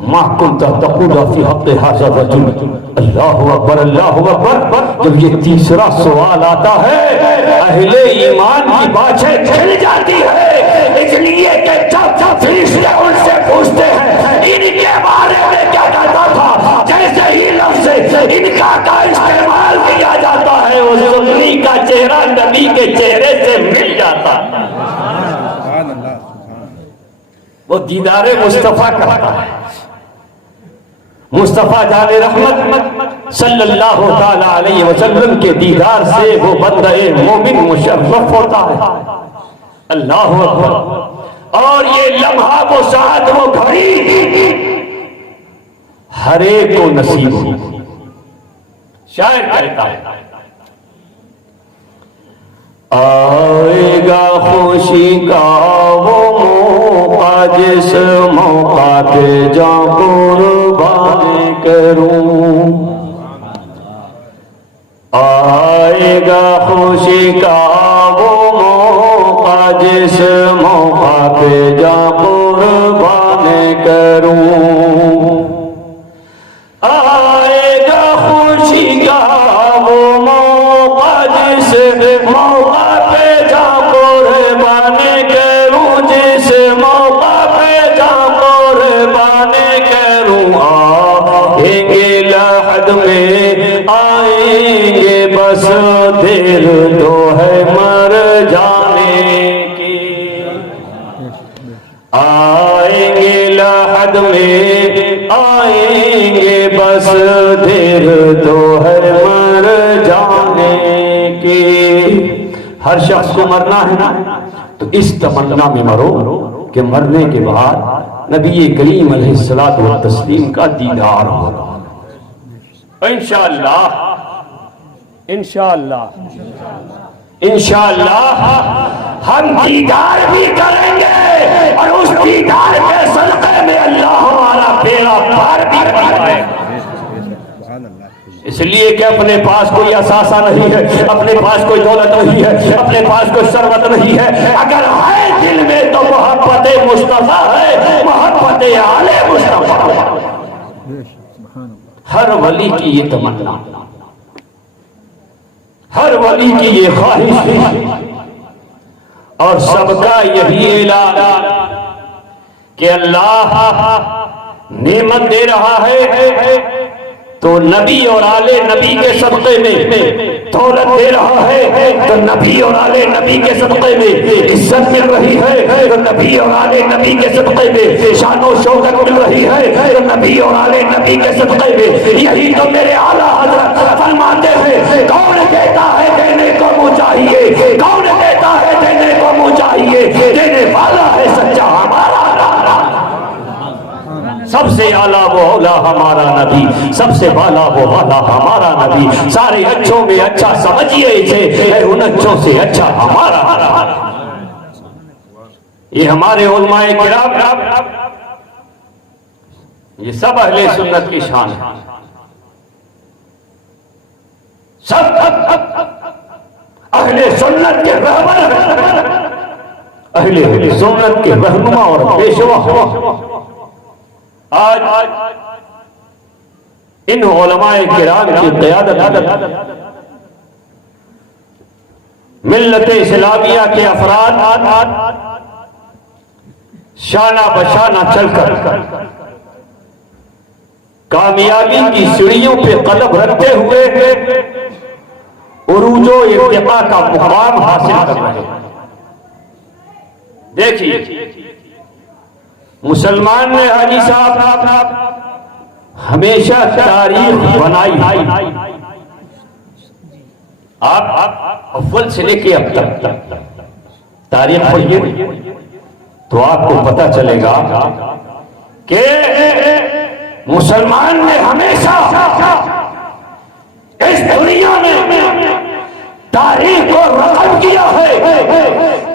मा कुंता तक़ूला फी हक़्क़ि हाज़ा रजुल। अल्लाहु अकबर, अल्लाहु अकबर। जब ये तीसरा सवाल आता है अहले ईमान की बातें खिल जाती है, इसलिए कि जब फरिश्ते उनसे पूछते हैं इनके बारे में क्या कहता था, जैसे ही लफ्ज़ इनका का इस्तेमाल किया जाता है उस ज़ुल्मी का चेहरा नबी के चेहरे से मिल जाता है। वो दीदारे मुस्तफा करता है। मुस्तफा जाने रहमत सल्लल्लाहु ताला अलैहि वसल्लम के दीदार से वो बंदे मोमिन मुशर्रफ होता है। अल्लाहु अकबर। और ये लम्हा, वो साथ, वो घड़ी हर एक को नसीब हो। शायर कहता है आएगा खुशी का वो मौका जिस मौका पे जाऊं कुर्बानी करूं। आएगा खुशी का वो मौका जिस मौका पे जाऊं कुर्बानी करूं। आएंगे बस देर तो है मर जाने की, आएंगे लहद में आएंगे बस देर तो है मर जाने की। हर शख्स को मरना है ना, तो इस तमन्ना में मरो कि मरने के बाद नबी करीम अलैहिस्सलातु व तस्लीम का दीदार होगा। इंशाअल्लाह इंशाअल्लाह इंशाअल्लाह हम दीदार भी करेंगे और उस दीदार के सदक़े में अल्लाह हमारा बेड़ा पार भी करवाएगा। इसलिए कि अपने पास कोई असासा नहीं है, अपने पास कोई दौलत नहीं है, अपने पास कोई सरवत नहीं है, अगर है दिल में तो मोहब्बत मुस्तफा है, मोहब्बत आले मुस्तफा है। हर वली की ये तमन्ना, हर वली की ये ख्वाहिश है और सबका यही ऐलान कि अल्लाह नेमत दे रहा है तो नबी और आले नबी के सदक़े में, दौलत दे रहा है तो नबी और आले नबी के सदक़े में, इज्जत मिल रही है तो नबी और आले नबी के सदक़े में, शानो शौकत मिल रही है तो नबी और आले नबी के सदक़े में। यही तो मेरे आला हज़रत फरमाते हैं, कौन कहता है देने को मुझे चाहिए, कौन कहता है देने को मुझे चाहिए, देने वाला है सच्चा हमारा। सबसे आला वो औला हमारा नबी, सबसे वाला वो वाला हमारा नबी। सारे अच्छों में अच्छा समझिए इसे, उन अच्छों से अच्छा हमारा। ये हमारे उलमाए किराम, ये सब अहले सुन्नत की शान है। सब अहले सुन्नत के रहबर, अहले सुन्नत के रहनुमा और पेशवा। आज इन उलमाए किराम की क़यादत मिल्लत इस्लामिया के अफराद शाना बशाना चलकर कामयाबी की सीढ़ियों पे कदम रखते हुए उरूजो इर्तिका का मुकाम हासिल कर रहे हैं। देखिए, मुसलमान ने हाजी साहब हमेशा तारीख बनाई। आप अव्वल से लेके अब तक तारीख पढ़िए तो आपको पता चलेगा कि मुसलमान ने हमेशा इस दुनिया में तारीख को रकम किया है,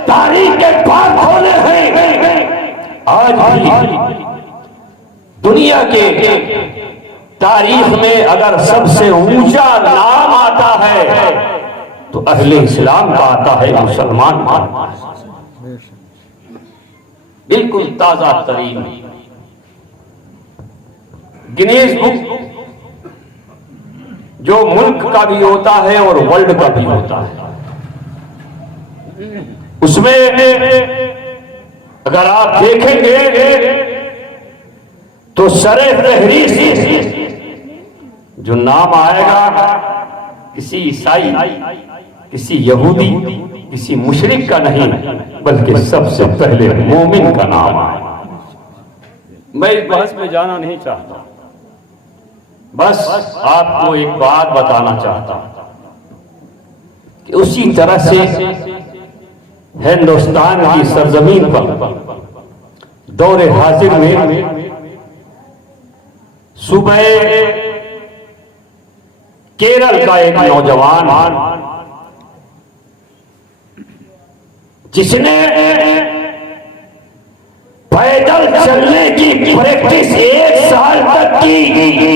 तारीख के पार खोले हैं। आज भी दुनिया के तारीख में अगर सबसे ऊंचा नाम आता है तो अहले इस्लाम का आता है, मुसलमान का। बिल्कुल ताजा तरीन गिनीज बुक जो मुल्क का भी होता है और वर्ल्ड का भी होता है, उसमें अगर आप देखेंगे तो सरे फहरिस्त जो नाम आएगा किसी ईसाई, किसी यहूदी, किसी मुशरिक का नहीं, बल्कि सबसे पहले मोमिन का नाम आएगा। मैं इस बहस में जाना नहीं चाहता, बस आपको एक बात बताना चाहता कि उसी तरह से हिंदुस्तान की सरजमीन पर दौरे हाजिर में सुबह केरल का एक नौजवान जिसने पैदल चलने की प्रैक्टिस 1 साल तक की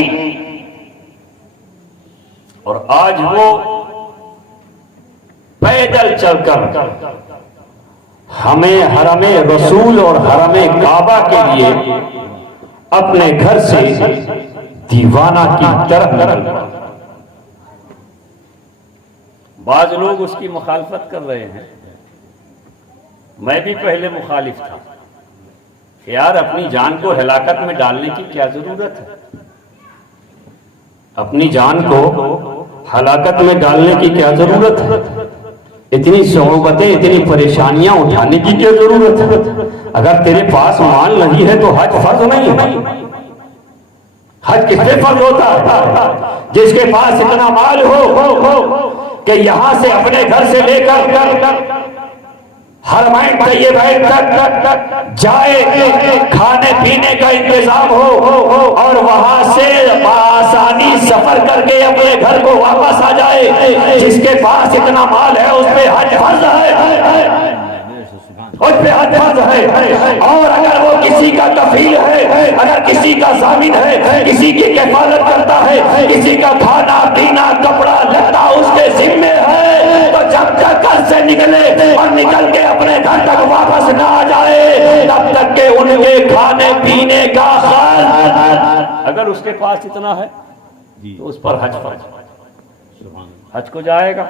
और आज वो पैदल चलकर हमें हरमे रसूल और हरमे काबा के लिए अपने घर से दीवाना की तरह। बाज लोग उसकी मुखालफत कर रहे हैं, मैं भी पहले मुखालिफ था। यार, अपनी जान को हलाकत में डालने की क्या जरूरत है? अपनी जान को हलाकत में डालने की क्या जरूरत है? इतनी सोहबतें, इतनी परेशानियां उठाने की क्या जरूरत है? अगर तेरे पास माल नहीं है तो हज फर्ज नहीं है। हज किससे फर्ज होता है? जिसके पास इतना माल हो कि यहां से अपने घर से लेकर हरमैन तैयबैन तक जाए, खाने पीने का इंतजाम हो और वहां से आसानी सफर करके अपने घर को वापस आ जाए। जिसके पास इतना माल है उस पे हज फर्ज है, उस पे हज फर्ज है। और अगर वो किसी का कफील है, अगर किसी का जामिन है, किसी की कफालत करता है, किसी का खाना पीना कपड़ा लत्ता उसके जिम्मे है, तो जब तक घर से निकले और निकल के अपने घर तक वापस ना आ जाए तब तक के उनके खाने पीने का खर्च, अगर उसके पास इतना है तो उस पर हज फर्ज, हज को जाएगा।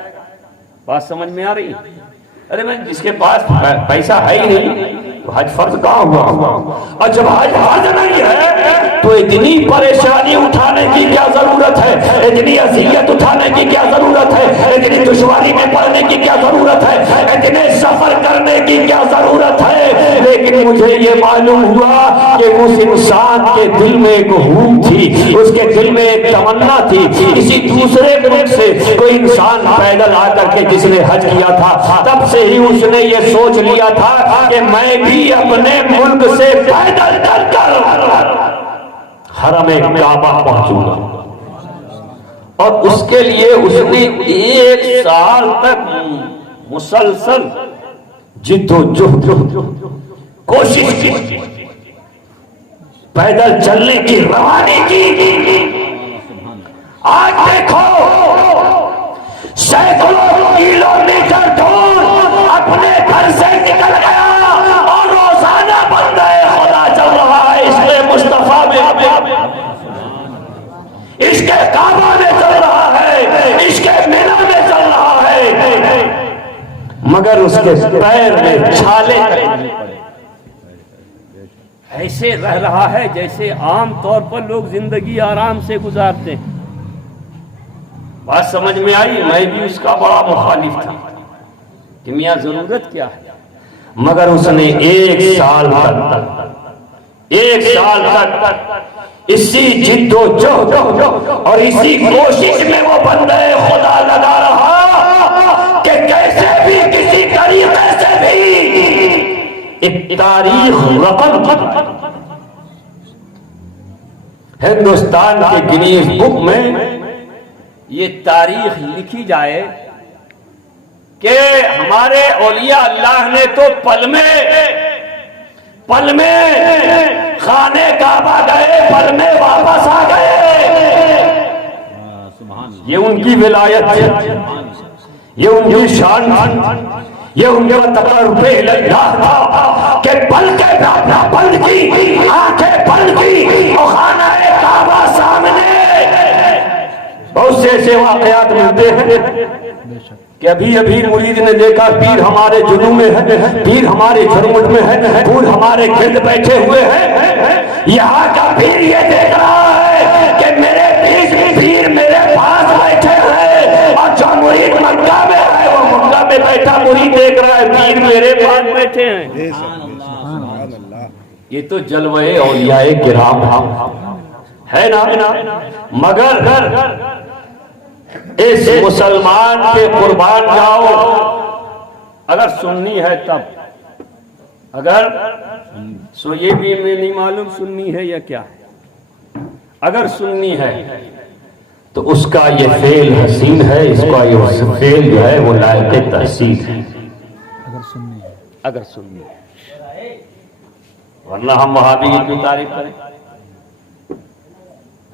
बात समझ में आ रही है? अरे मैं जिसके पास पैसा है ही नहीं तो हज फर्ज कहाँ हुआ? और जब हज फर्ज नहीं है तो इतनी परेशानी उठाने की क्या जरूरत है? इतनी अजियत उठाने की क्या जरूरत है? इतनी दुश्वारी में पड़ने की क्या जरूरत है? इतने सफर करने की क्या जरूरत है? लेकिन मुझे ये मालूम हुआ कि उस इंसान के दिल में एक हुम थी, उसके दिल में एक तमन्ना थी। किसी दूसरे मुल्क से कोई इंसान पैदल आकर के जिसने हज किया था, तब से ही उसने ये सोच लिया था कि मैं भी अपने मुल्क से पैदल चलकर हरम-ए काबा पहुंचूंगा। और उसके लिए उसने 1 साल तक मुसलसल जिद्दोजहद कोशिश की, पैदल चलने की रवानी की। आज देखो सैकड़ों किलोमीटर दूर अपने घर से निकल गया और रोजाना बंदे खुदा चल रहा है इसके मुस्तफा में, इसके काबा में चल रहा है, इसके मिना में चल रहा है, मगर उसके पैर में छाले ऐसे रह रहा है जैसे आम तौर पर लोग जिंदगी आराम से गुजारते हैं। बात समझ में आई? मैं भी उसका बड़ा मुखालिफ था कि मियां जरूरत क्या है, मगर उसने 1 साल तक इसी जिद्दोजहद और इसी कोशिश में वो बंदे खुदा लगा रहा कि कैसे भी किसी तरीके से भी एक तारीख रकम हिंदुस्तान के गिनीज बुक में ये तारीख लिखी जाए कि हमारे औलिया अल्लाह ने तो पल में खाने काबा गए, पल में वापस आ गए। ये उनकी विलायत थी, ये उनकी शान थी, ये उनका तकर्रुब इल्लाह था कि पल के पल की आंखें बंद की और खाने काबा सामने। बहुत से ऐसे वाकयात मिलते हैं कि अभी अभी मुरीद ने देखा पीर हमारे जुनू में है, पीर हमारे झुरमुट में है, पीर हमारे गिर्द बैठे हुए हैं। यहाँ का पीर ये देख रहा है कि मेरे पीर मेरे पास बैठे हैं, और जो मुरीद मक्का में है वो मक्का में बैठा मुरीद देख रहा है पीर मेरे पास बैठे हैं। ये तो जलवे औलियाए किराम है ना? मगर इस मुसलमान के कुर्बान जाओ, अगर सुन्नी है तब, अगर सो ये भी मैं नहीं मालूम सुन्नी है या क्या है। अगर सुन्नी है तो उसका ये फेल हसीन है, इसका ये फेल जो है वो लायक तहसीन है। अगर सुन्नी है, वरना हम वहाबी की तारीफ करें,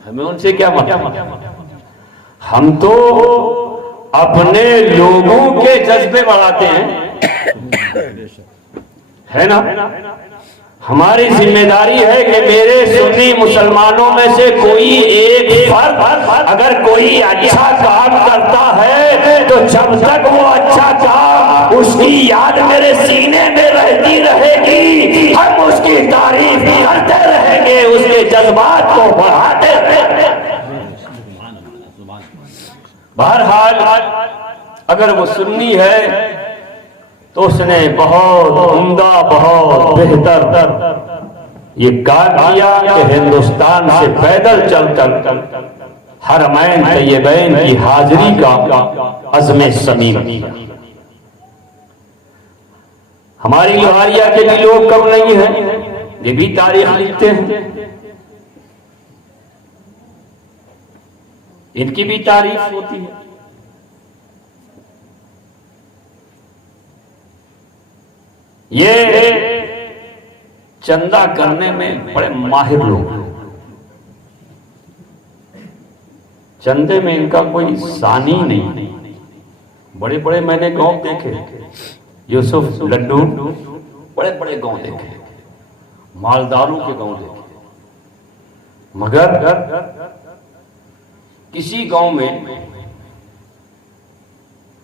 हमें उनसे क्या मतलब? हम तो अपने लोगों के जज्बे बढ़ाते हैं, है ना? हमारी जिम्मेदारी है कि मेरे सुन्नी मुसलमानों में से कोई एक फर्द अगर कोई अच्छा काम करता है तो जब तक वो अच्छा काम उसकी याद मेरे सीने में रहती रहेगी, हम उसकी तारीफ करते रहेंगे, उसके जज्बात को बढ़ाते रहेंगे। बहरहाल अगर वो सुन्नी है तो उसने बहुत उम्दा, बहुत बेहतर ये काम किया कि हिंदुस्तान से पैदल चलकर हरमैन तैयबैन की हाजिरी का अज़्म समीम किया। हमारी लोहारिया के भी लोग कम नहीं हैं, ये भी तारीख लिखते हैं, इनकी भी तारीफ होती है। ये चंदा करने में बड़े माहिर लोग हैं, चंदे में इनका कोई सानी नहीं। बड़े बड़े मैंने गांव देखे, यूसुफ लड्डू, बड़े बड़े गांव देखे, मालदारों के गांव देखे, मगर किसी गांव में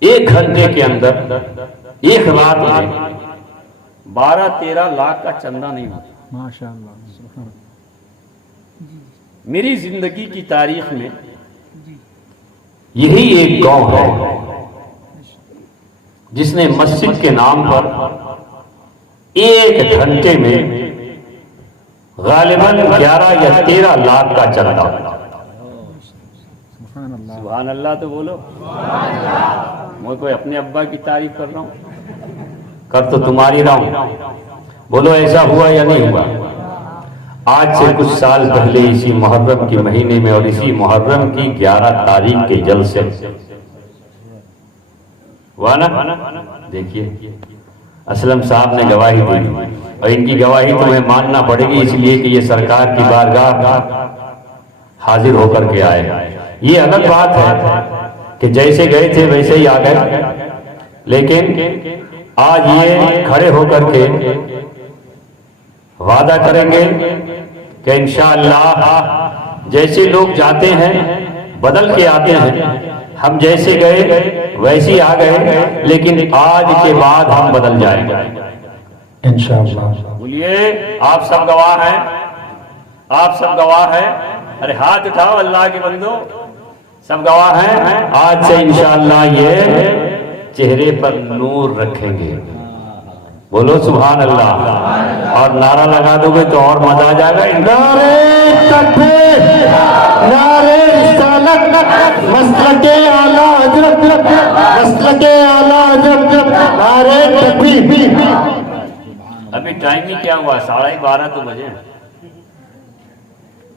1 घंटे के अंदर, एक रात में 12-13 लाख का चंदा नहीं होता। माशाअल्लाह। मेरी जिंदगी की तारीख में यही एक गांव है जिसने मस्जिद के नाम पर 1 घंटे में गालिबन 11 या 13 लाख का चंदा। सुभान अल्लाह तो बोलो। मैं कोई अपने अब्बा की तारीफ कर रहा हूं, कर तो तुम्हारी रहा हूं। बोलो ऐसा हुआ या नहीं हुआ? आज से कुछ साल पहले इसी मुहर्रम के महीने में और इसी मुहर्रम की 11 तारीख के जलसे हुआ ना। देखिए असलम साहब ने गवाही दी और इनकी गवाही तुम्हें मानना पड़ेगी, इसलिए कि ये सरकार की बारगाह हाजिर होकर के आए। ये अलग बात है कि जैसे गए थे वैसे ही आ गए, लेकिन आज ये खड़े होकर के वादा करेंगे कि इंशाअल्लाह जैसे लोग जाते हैं बदल के आते हैं, हम जैसे गए वैसे ही आ गए, लेकिन आज के बाद हम बदल जाएंगे इंशाअल्लाह। बोलिए आप सब गवाह हैं, आप सब गवाह हैं। अरे हाथ उठाओ अल्लाह के बंदो, सब गवाह हैं। आज से इंशाअल्लाह ये चेहरे पर नूर रखेंगे। बोलो सुभान अल्लाह। और नारा लगा दोगे तो और मजा आ जाएगा। नारे तकबीर, नारे रिसालत, मसलके आला हज़रत, मसलके आला हज़रत, नारे तकबीर। अभी टाइम ही क्या हुआ? 12:30 तो बजे।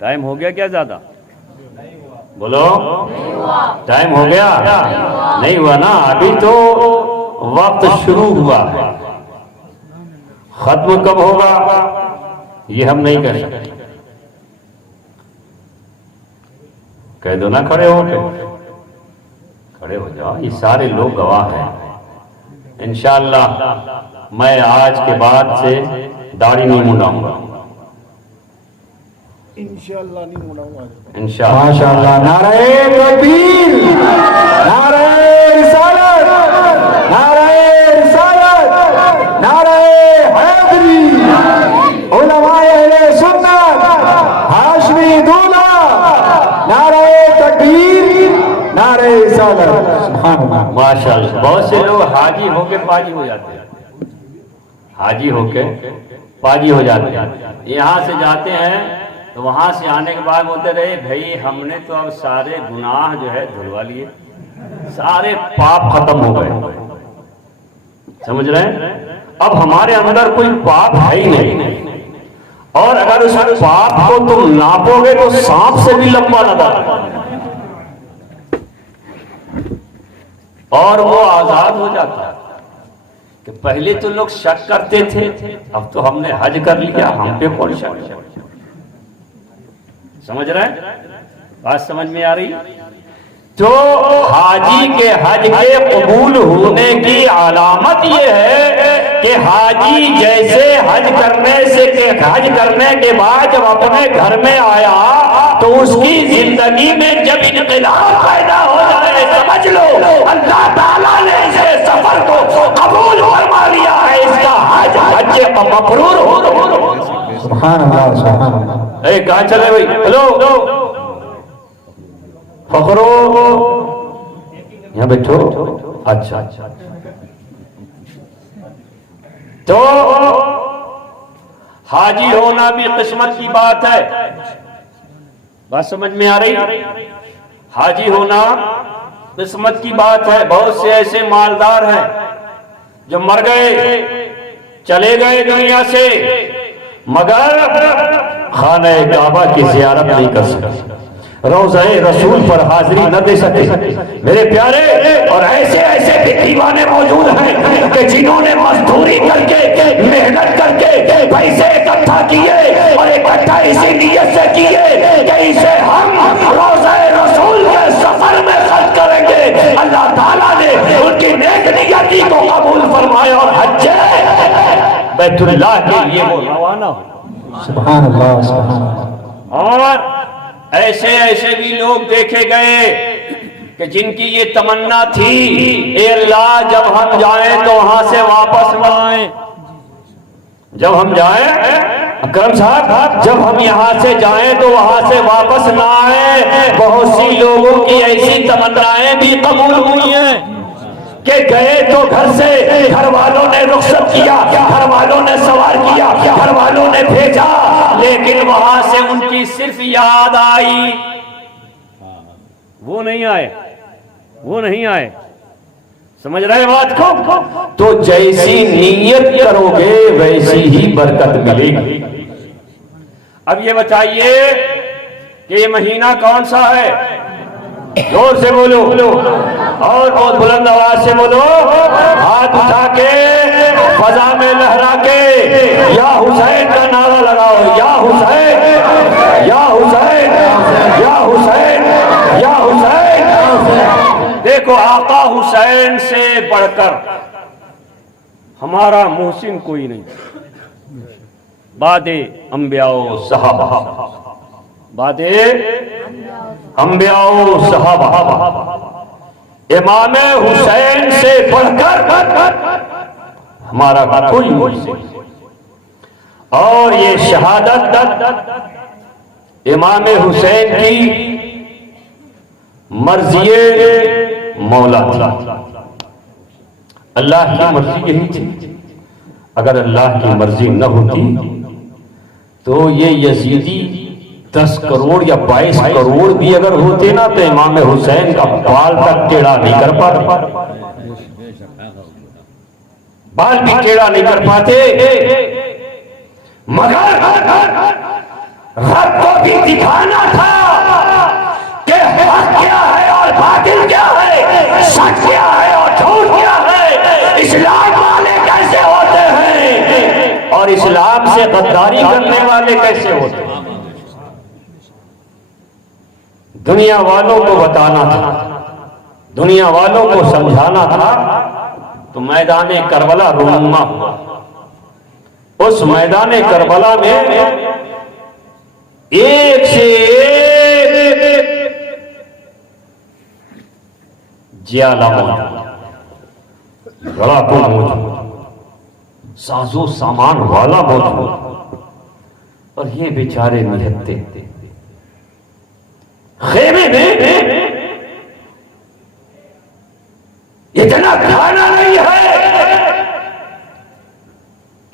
टाइम हो गया क्या ज्यादा? बोलो टाइम हो गया? नहीं हुआ ना, अभी तो वक्त शुरू हुआ है। खत्म कब होगा ये हम नहीं कह सकते। कह दो ना खड़े हो के, खड़े हो जाओ, ये सारे लोग गवाह हैं। इंशाअल्लाह मैं आज के बाद से दाढ़ी नहीं मुंडाऊंगा, इंशाअल्लाह नहीं मुड़ाऊंगा। इंशाअल्लाह। माशाअल्लाह। नारे तकबीर, नारे रिसालत, नारे रिसालत, नारे हैदरी, उलमाए अहले सुन्नत, हाशमी दूल्हा, नारे तकबीर, नारे रिसालत। सुभान अल्लाह। माशाअल्लाह। बहुत से लोग हाजी होके पाजी हो जाते हैं, हाजी होके पाजी हो जाते हैं। यहाँ से जाते हैं तो वहां से आने के बाद बोलते रहे भाई हमने तो अब सारे गुनाह जो है धुलवा लिए, सारे पाप खत्म हो गए। समझ रहे हैं? अब हमारे अंदर कोई पाप है ही नहीं, और अगर उस पाप को तुम नापोगे तो सांप से भी लंबा लगा, और वो आजाद हो जाता है। कि पहले तो लोग शक करते थे, अब तो हमने हज कर लिया, हम पे कौन शक? समझ रहे हैं? बात समझ में आ रही? तो हाजी के हज के कबूल होने की अलामत यह है कि हाजी जैसे हज करने के बाद जब अपने घर में आया तो उसकी जिंदगी में जब इनकलाब पैदा हो जाए, समझ लो अल्लाह ताला ने इसे सफर को कबूल फरमा लिया है, इसका हज मबरूर हो। सुभान अल्लाह, सुभान अल्लाह। अरे कहाँ चले भाई? हेलो फखरो, यहाँ बैठो। अच्छा, तो हाजी होना भी किस्मत की बात है। बात समझ में आ रही? हाजी होना किस्मत की बात है। बहुत से ऐसे मालदार हैं जो मर गए, चले गए दुनिया से, मगर खाने काबा की जियारत नहीं कर सके, रोज़े रसूल पर हाजिरी न दे सके। मेरे प्यारे, और ऐसे ऐसे भी दीवाने मौजूद हैं कि जिन्होंने मजदूरी करके, मेहनत करके पैसे इकट्ठा किए, और इकट्ठा इसी नीयत से किए कि इसे हम रोज़े रसूल के सफर में खर्च करेंगे। अल्लाह ताला ने उनकी नेक नियति को कबूल फरमाया और हज बैतुल्लाह के लिए वो रवाना हो। सुभान अल्लाह, सुभान अल्लाह। और ऐसे ऐसे भी लोग देखे गए कि जिनकी ये तमन्ना थी, ए अल्लाह जब हम जाएं तो वहां से वापस न आए। जब हम जाएं अकरम साहब, जब हम यहाँ से जाएं तो वहां से वापस न आए। बहुत सी लोगों की ऐसी तमन्नाएं भी कबूल हुई हैं कि गए तो घर से, घर वालों ने रुखसत किया, घर वालों ने सवार किया, घर वालों ने भेजा, लेकिन वहां से उनकी सिर्फ याद आई, वो नहीं आए, वो नहीं आए। समझ रहे बात को? तो जैसी नीयत करोगे वैसी ही बरकत मिलेगी। अब ये बताइए कि ये महीना कौन सा है? जोर से बोलो और बहुत बुलंद आवाज से बोलो, हाथ उठा के फजा में लहरा के या हुसैन का नारा लगाओ। या हुसैन, या हुसैन, या हुसैन, या हुसैन। देखो, आका हुसैन से बढ़कर हमारा मोहसिन कोई नहीं। बादे अंबियाओ सहाबा, बादे अंबियाओ सहाबा, इमाम हुसैन से बढ़कर हमारा कोई नहीं। और ये शहादत इमाम हुसैन की मर्जी मौला थी। अल्लाह की मर्जी यही थी। अगर अल्लाह की मर्जी न होती तो ये यजीदी 10 करोड़ या 22 करोड़ भी अगर होते ना तो इमाम हुसैन का बाल तक टेढ़ा नहीं कर पाते, बाल भी टेढ़ा नहीं कर पाते। मगर रब को भी दिखाना था कि हक क्या है और बातिल क्या है, सच क्या है और झूठ क्या है, इस्लाम वाले कैसे होते हैं और इस्लाम से गद्दारी करने वाले कैसे होते हैं। दुनिया वालों को बताना था, दुनिया वालों को समझाना था। तो मैदाने करबला रुनुमा हुआ। उस मैदाने करबला में एक से एक जियाला बड़ा मौजूद, साजो सामान वाला मौजूद, और ये बेचारे निहत्ते खेमे में इतना खाना नहीं है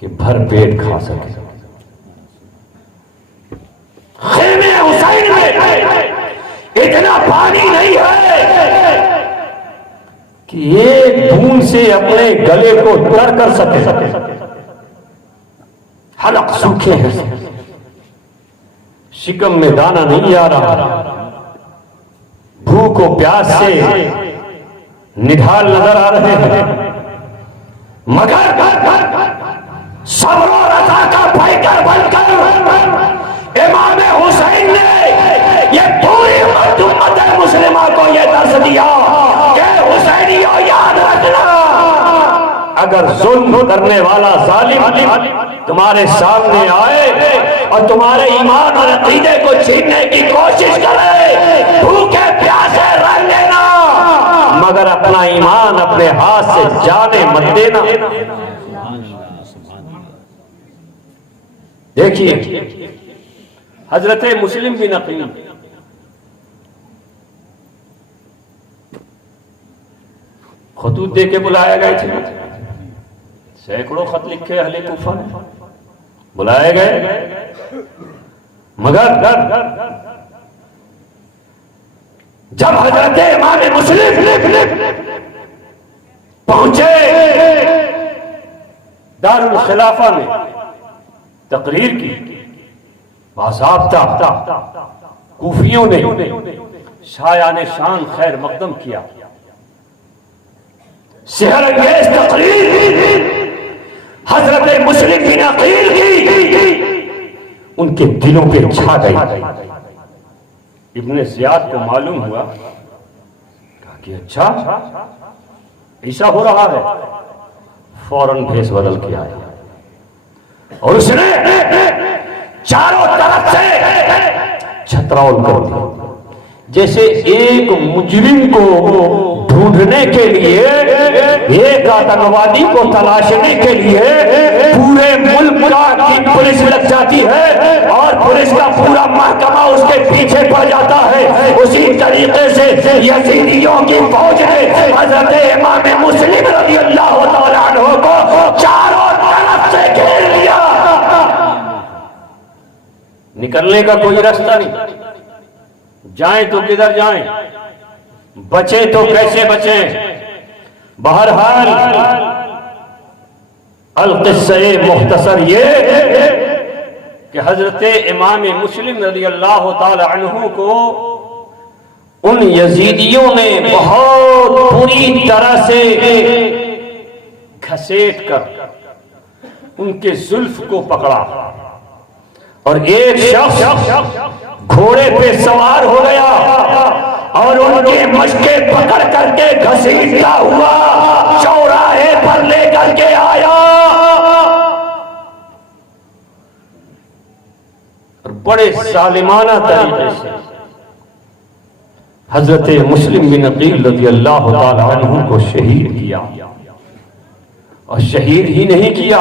कि भर पेट खा सके। खेमे हुसैन में इतना पानी नहीं है कि एक बूंद से अपने गले को तर कर सके। हलक सूखे हैं, शिकम में दाना नहीं आ रहा, भूख और प्यास से निढाल नजर आ रहे हैं। मगर सब्र और अता का पैकर बनकर इमाम हुसैन ने ये पूरी उम्मत मुस्लिमा को ये दर्श दिया कि हुसैनियों याद रखना, अगर जुल्म करने वाला जालिम तुम्हारे सामने आए और तुम्हारे ईमान और अकीदे को छीनने की कोशिश करे, भूखे प्यासे रह लेना, मगर अपना ईमान अपने हाथ से जाने मत देना। देखिए हजरत मुस्लिम बिन अकील वजूद दे के बुलाए गए थे, सैकड़ों खत लिखे अहले कूफा ने, बुलाए गए। मगर जब हजरत इमाम मुस्लिम पहुंचे दारुल खिलाफा में, तकरीर की, बाज़ाब्ता कूफियों ने शायाने शान खैर मकदम किया, सेहर अंगेज तकरीर हजरत मुस्लिम बिन अकील की उनके दिलों पे छा गई। इब्ने ज़ियाद को मालूम हुआ, कहा कि अच्छा ऐसा हो रहा है, फौरन भेष बदल के आया और उसने चारों तरफ से छतराउल कर दिया, जैसे एक मुजरिम को ढूंढने के लिए, एक आतंकवादी को तलाशने के लिए पूरे मुल्क की पुलिस लग जाती है और पुलिस का पूरा महकमा उसके पीछे पड़ जाता है। उसी तरीके से यजीदियों की फौज ने हजरत इमाम मुस्लिम रज़ियल्लाहु तआला अन्हु को चारों तरफ से घेर लिया। निकलने का कोई रास्ता नहीं, जाएं तो किधर जाएं, बचे तो कैसे बचें। बहरहाल अल-क़िस्सा मुख्तसर ये कि हजरत इमाम मुस्लिम रज़ियल्लाहु ताला अन्हु को उन यजीदियों ने बहुत बुरी तरह से घसीट कर उनके जुल्फ को पकड़ा और एक शख्स घोड़े पे सवार हो गया और उनके मशके पकड़ करके घसीटता हुआ चौराहे पर लेकर के आया और बड़े जालिमाना तरीके से हजरत मुस्लिम बिन अकील रज़ियल्लाहु ताला अन्हु को शहीद किया। और शहीद ही नहीं किया,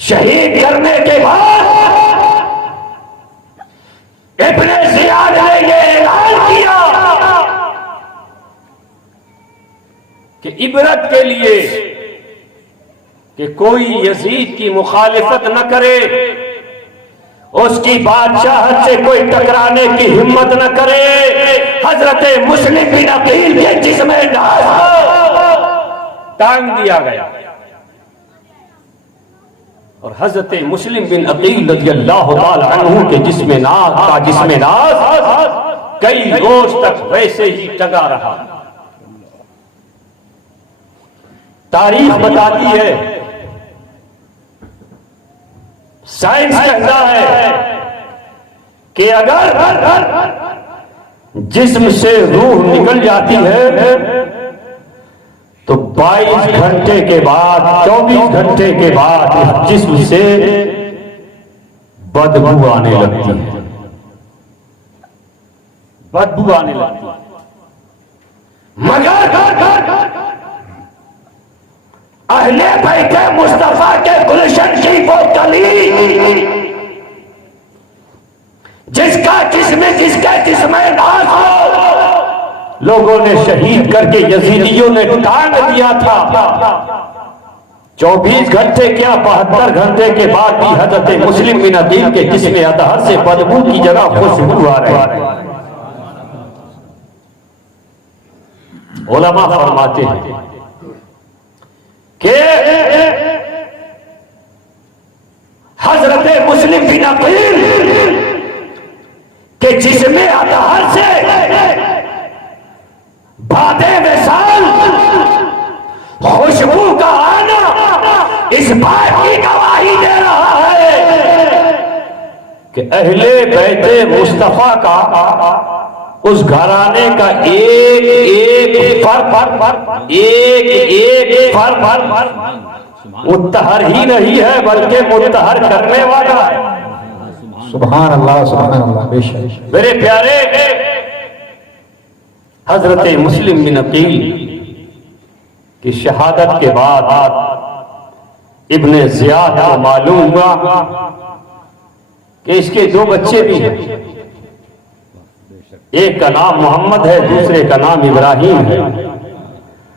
शहीद करने के बाद इब्ने ज़ियाद ने ये ऐलान किया कि इबरत के लिए कि कोई यजीद की मुखालिफत न करे, उसकी बादशाहत से कोई टकराने की हिम्मत न करे। हजरत मुस्लिम बिन अकील के जिस्म टांग दिया गया और हजरत मुस्लिम बिन अकील रज़ियल्लाहु ताला अन्हु के जिस्म नाज़ कई रोज तक वैसे ही टंगा रहा। तारीख बताती है, साइंस कहता है कि अगर जिस्म से रूह निकल जाती है तो 22 घंटे के बाद, 24 घंटे के बाद जिस्म से बदबू आने लगती है, बदबू आने लगती है। मगर अहले बैत मुस्तफा के गुलशन की वो कली जिसके जिस्म नाज़ हो लोगों ने शहीद करके यजीदियों ने टांग दिया था। 24 घंटे क्या 72 घंटे के बाद भी हजरत मुस्लिम बिन अकील के जिस्म अतहर से बदबू की जगह खुशबू आ रही है। उलमा फरमाते हैं कि हजरत मुस्लिम बिन अकील के जिस्म अतहर से बादे विसाल खुशबू का आना इस बात की गवाही दे रहा है कि अहले बैते मुस्तफा का उस घराने का एक मुत्तहर ही नहीं है बल्कि मुत्तहर करने वाला है। सुभान अल्लाह, सुभान अल्लाह। बेशक मेरे प्यारे, हजरत मुस्लिम बिन अकील की शहादत के बाद इब्ने ज़ियाद को मालूम हुआ कि इसके 2 बच्चे भी हैं, एक का नाम मोहम्मद है, दूसरे का नाम इब्राहिम है।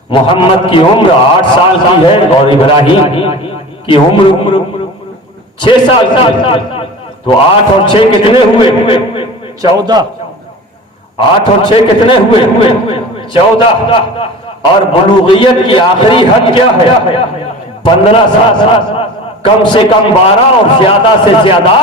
मोहम्मद की उम्र 8 साल की है और इब्राहिम की उम्र 6 साल की। तो 8 और 6 कितने हुए? 14। 8 और 6 कितने हुए? 14। और बुलूगियत की आखिरी हद क्या है? 15 साल। कम से कम 12 और ज्यादा से ज्यादा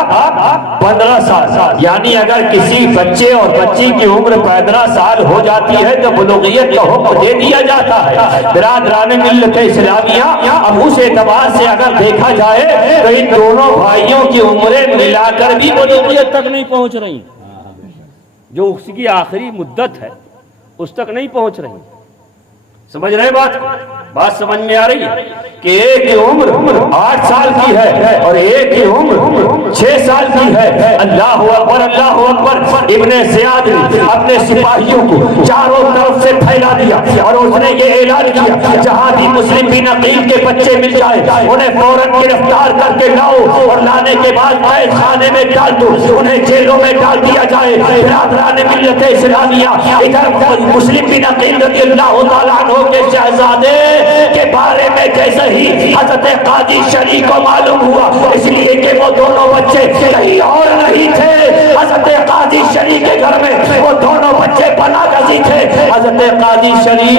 15 साल। यानी अगर किसी बच्चे और बच्ची की उम्र 15 साल हो जाती है तो बुलूगियत का हुक्म दे दिया जाता है। बिरादरान मिल्लत इस्लामिया, अब उस एतबार से अगर देखा जाए तो इन दोनों भाइयों की उम्रें मिलाकर भी बुलूगियत तक नहीं पहुंच रही। जो उसकी आखिरी मुद्दत है उस तक नहीं पहुंच रही। समझ रहे बात समझ में आ रही है कि एक की उम्र 8 साल की है और एक की उम्र 6 साल की है। अल्लाह अकबर, अल्लाह अकबर। इब्ने ज़ियाद ने अपने सिपाहियों को चारों तरफ से फैला दिया और उसने ये ऐलान किया, जहां भी मुस्लिम बिन अकील के बच्चे मिल जाए उन्हें फौरन गिरफ्तार करके लाओ और लाने के बाद कैद खाने में डाल दो, उन्हें जेलों में डाल दिया जाए। बिरादरान मिल्लत इस्लामिया, इधर मुस्लिम बिन अकील रज़ियल्लाहु तआला अन्हु के शहजादे के बारे में जैसे ही हज़रत काजी शरी को मालूम हुआ, इसलिए कि वो दोनों बच्चे कहीं और नहीं थे, हज़रत काजी शरी के घर में वो दोनों बच्चे पनागज़ी थे। हज़रत काजी शरी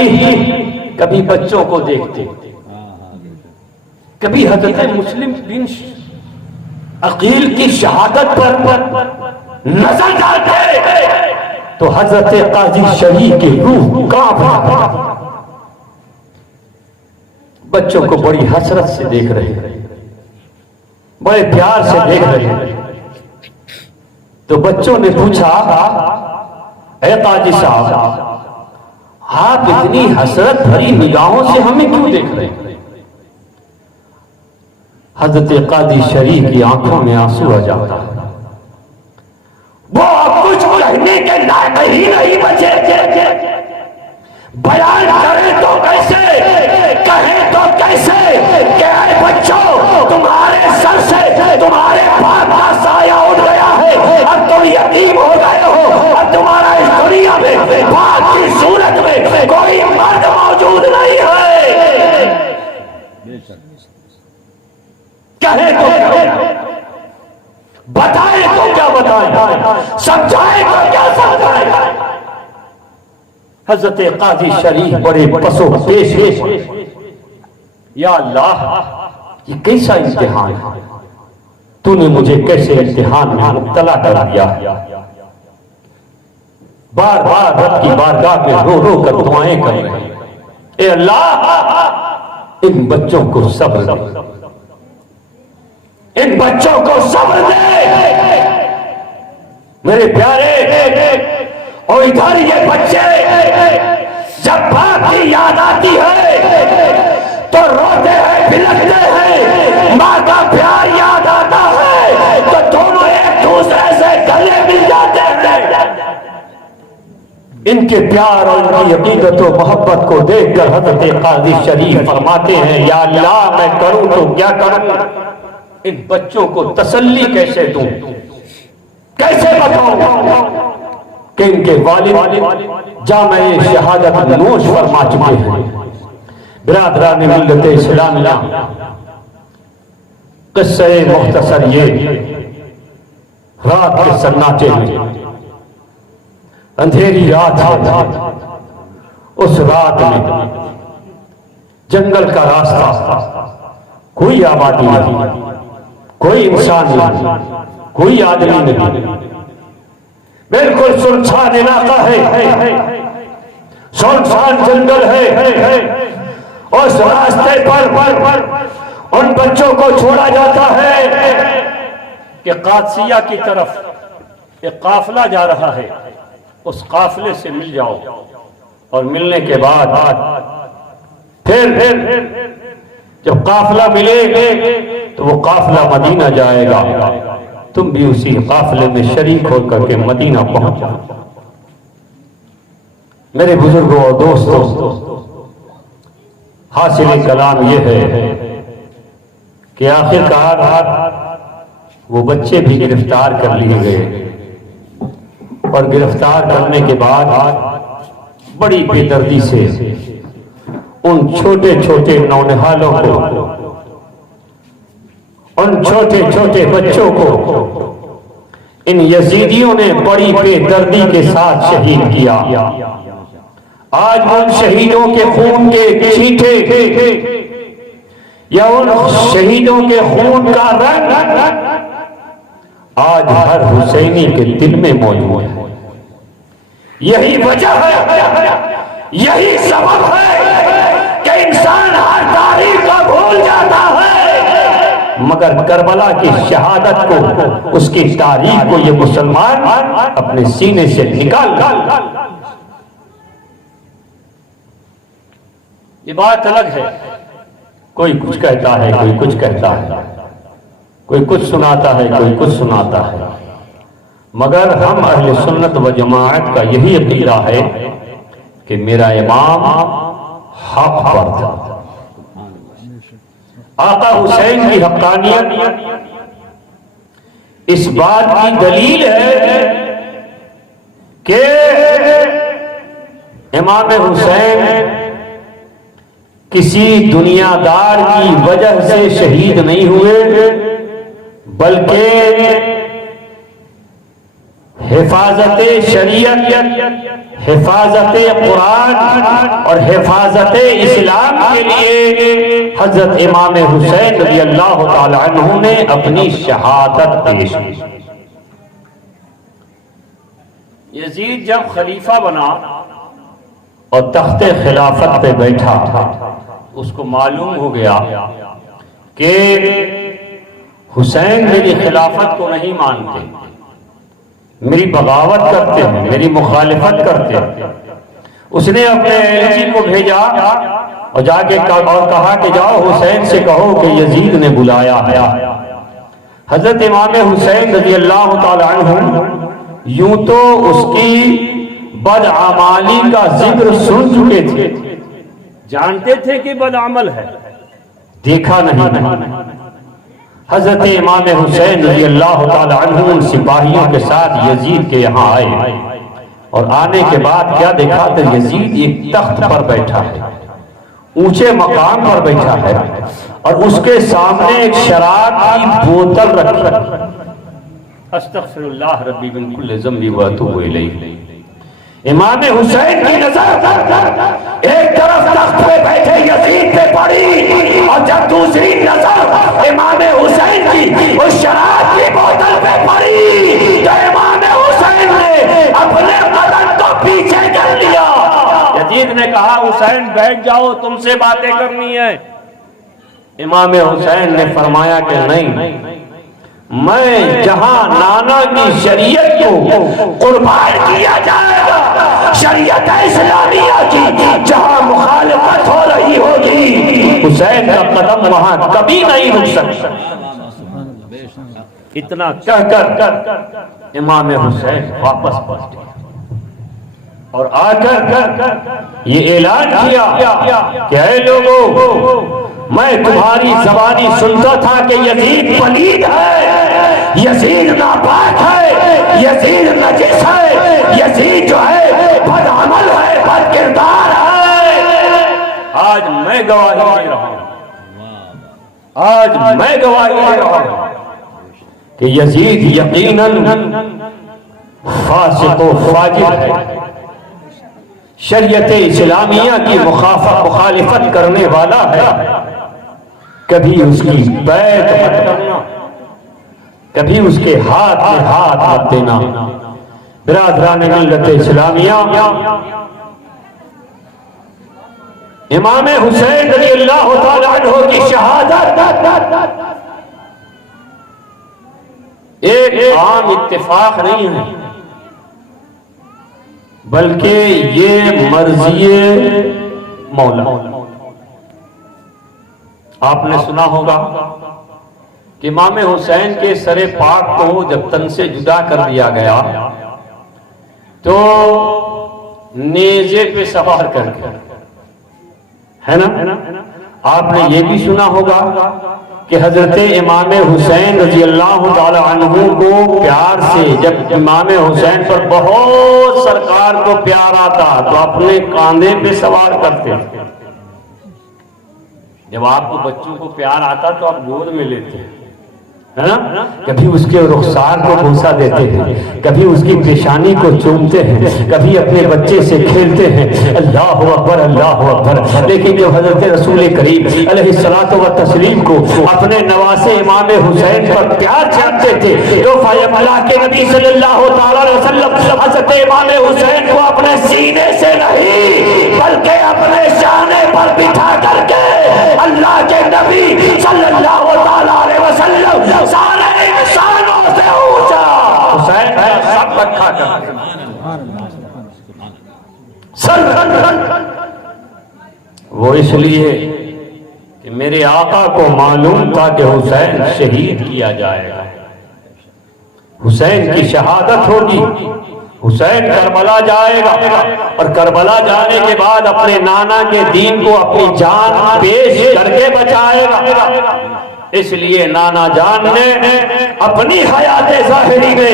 कभी बच्चों को देखते, कभी हज़रत मुस्लिम बिन अकील की शहादत पर नजर डालते तो हज़रत काजी शरी की रूह कांप रहा। बच्चों को बड़ी हसरत से देख रहे हैं, बड़े प्यार से देख रहे हैं। तो बच्चों ने पूछा, ऐ काजी साहब, आप इतनी हसरत भरी निगाहों से हमें क्यों देख रहे हैं? हज़रत काजी शरी की आंखों में आंसू आ जाता है। वो अब कुछ कहने के लायक ही नहीं बचे। बयान करें तो कैसे, कहें तो कैसे कि ऐ बच्चों, तुम्हारे सर से तुम्हारे बाप का साया उठ गया है, अब तुम यतीम हो गए हो, अब तुम्हारा इस दुनिया में बाप की सूरत में कोई मर्द मौजूद नहीं है। कहें तो क्या, बताएं तो क्या बताएं, समझाएं तो क्या समझाएं। हज़रत काजी शरीफ बड़े पसो पेश है, या अल्लाह, ये कैसा इम्तिहान है, तूने मुझे कैसे इम्तिहान में मुब्तला कर दिया। बार बार रब की बारगाह में रो रो कर दुआएं कर रहे हैं, ए अल्लाह, इन बच्चों को सब्र दे, इन बच्चों को सब्र दे मेरे प्यारे। और इधर ये बच्चे जब बाप की याद आती है तो रोते हैं, बिलखते हैं, माँ का प्यार याद आता है तो दोनों एक दूसरे से गले मिल जाते हैं। इनके प्यार और इनकी अकीदत और मोहब्बत को देखकर हज़रत काजी शरीफ फरमाते हैं, या अल्लाह, मैं करूं तो क्या करूं, इन बच्चों को तसल्ली कैसे दूं, कैसे बताऊं कि इनके वालिद जामे शहादत नोश फरमा चुके हैं। बिरादरान मिल्लत इस्लामिया, किस्से मुख्तसर ये, रात के सन्नाटे में, अंधेरी रात है, उस रात में जंगल का रास्ता, कोई आबादी नहीं, कोई इंसान नहीं, कोई आदमी नहीं, बिल्कुल सुनसान इलाका है, सुनसान जंगल है। उस रास्ते पर उन बच्चों को छोड़ा जाता है कि कादसिया की तरफ एक काफिला जा रहा है, उस काफिले से मिल जाओ और मिलने के बाद फिर जब काफिला मिले तो वो काफिला मदीना जाएगा, तुम भी उसी काफिले में शरीक होकर के मदीना पहुंच जाओ। मेरे बुजुर्गों और दोस्तों, हासिल कलाम यह है कि आखिरकार वो बच्चे भी गिरफ्तार कर लिए गए और गिरफ्तार करने के बाद बड़ी बेदर्दी से उन छोटे छोटे नौनिहालों को, उन छोटे छोटे बच्चों को इन यजीदियों ने बड़ी बेदर्दी के साथ शहीद किया। आज उन शहीदों के खून के छींटे या उन शहीदों के खून का रंग आज हर हुसैनी के दिल में मौजूद है। यही वजह है, यही सबब है कि इंसान हर तारीख का भूल जाता है, मगर करबला की शहादत को, उसकी तारीख को ये मुसलमान अपने सीने से निकाल। ये बात अलग है, कोई कुछ कहता है, कोई कुछ कहता है, कोई कुछ सुनाता है, कोई कुछ सुनाता है, मगर हम अहले सुन्नत व जमाअत का यही अकीदा है कि मेरा इमाम हक पर था। आका हुसैन की हक्कानियत इस बात की दलील है कि इमाम हुसैन किसी दुनियादार की वजह से शहीद नहीं हुए, बल्कि हिफाजत शरीयत, हिफाजत कुरान और हिफाजत इस्लाम के लिए हजरत इमाम हुसैन रज़ी अल्लाह ताला अन्हु ने अपनी शहादत पेश की। यजीद जब खलीफा बना और तख्ते खिलाफत पे बैठा, उसको मालूम हो गया कि हुसैन मेरी खिलाफत को नहीं मानते, मेरी बगावत करते हैं, मेरी मुखालिफत करते हैं। उसने अपने एलची को भेजा और जाके और कहा कि जाओ हुसैन से कहो कि यजीद ने बुलाया है। हजरत इमाम हुसैन रज़ी अल्लाह ताला अन्हु यूं तो उसकी बदआमाली का जिक्र सुन चुके थे, जानते थे कि बदअमल है, देखा नहीं। हजरत इमाम हुसैन रज़ी अल्लाह ताला अन्हु उन सिपाहियों के साथ यजीद के यहाँ आए और आने के बाद क्या देखा तो यजीद एक तख्त पर बैठा है, ऊंचे मकाम पर बैठा है और उसके सामने एक शराब की बोतल रखी। अस्तगफिरुल्लाह रब्बी मिन कुल्लि ज़ंबि व अतूबु इलैह। इमाम हुसैन की नजर एक तरफ तख्त पे बैठे यजीद पे पड़ी और जब दूसरी नजर इमाम हुसैन की उस शराब की बोतल पे पड़ी तो इमाम हुसैन ने अपने बदन को पीछे कर लिया। यजीद ने कहा हुसैन बैठ जाओ, तुमसे बातें करनी है। इमाम हुसैन ने फरमाया कि नहीं, मैं जहां नाना की शरीयत को कुर्बान किया जाएगा, शरीयत इस्लामिया की जहां मुखालिफत हो रही होगी, हुसैन का कदम वहां कभी नहीं रुक सकता। इतना कहकर इमाम हुसैन वापस पलटे और आकर ये ऐलान किया कि ऐ लोगों, मैं तुम्हारी ज़बानी सुनता था कि यजीद पलीद है, यजीद नापाक है, यजीद नजिस है, यजीद जो है बदअमल है, बदकिरदार है। आज मैं गवाही दे रहा हूं, आज मैं गवाही दे रहा हूं कि यजीद यकीनन फासिक व फाजिर है, शरीयत इस्लामिया की मुखालिफत करने वाला है। कभी उसकी बैत मत करना, कभी उसके हाथ में हाथ मत देना। बिरादरान मिल्लत इस्लामिया, इमाम हुसैन रज़ियल्लाहु ताला अन्हु की शहादत एक आम इत्तेफाक नहीं है, बल्कि ये मर्ज़ी मौला। आपने सुना होगा कि इमाम हुसैन के सरे पाक को जब तन से जुदा कर दिया गया तो नेज़े पे सवार करके, है ना। आपने ये भी सुना होगा कि हजरत इमाम हुसैन रज़ी अल्लाह ताला अन्हु को प्यार से, जब इमाम हुसैन पर बहुत सरकार को प्यार आता तो अपने कांधे पे सवार करते थे। जब आपको बच्चों को प्यार आता तो आप गोद में लेते हैं, है ना? कभी उसके रुखसार को बोसा देते हैं, कभी उसकी पेशानी को चूमते हैं, कभी अपने बच्चे से खेलते हैं। अल्लाह अकबर, अल्लाह अकबर। लेकिन जब हजरत रसूल करीम अलैहिस्सलातु व तस्लीम को अपने नवासे इमाम हुसैन पर प्यार चाहते थे तो अल्लाह के नबी सल्लल्लाहु अलैहि वसल्लम हजरत इमाम हुसैन को अपने सीने से नहीं बल्कि अपने शाने पर बिठा करके अल्लाह के नबी सल्लल्लाहु अलैहि वसल्लम सारे इंसानों से ऊंचा हुसैन है, सब रखा करते सर। वो इसलिए कि मेरे आका को मालूम था कि हुसैन शहीद किया जाएगा, हुसैन की शहादत होगी, हुसैन करबला जाएगा और करबला जाने के बाद अपने नाना के दीन को अपनी जान पेश करके बचाएगा। इसलिए नाना जान ने अपनी हयात ज़ाहिरी में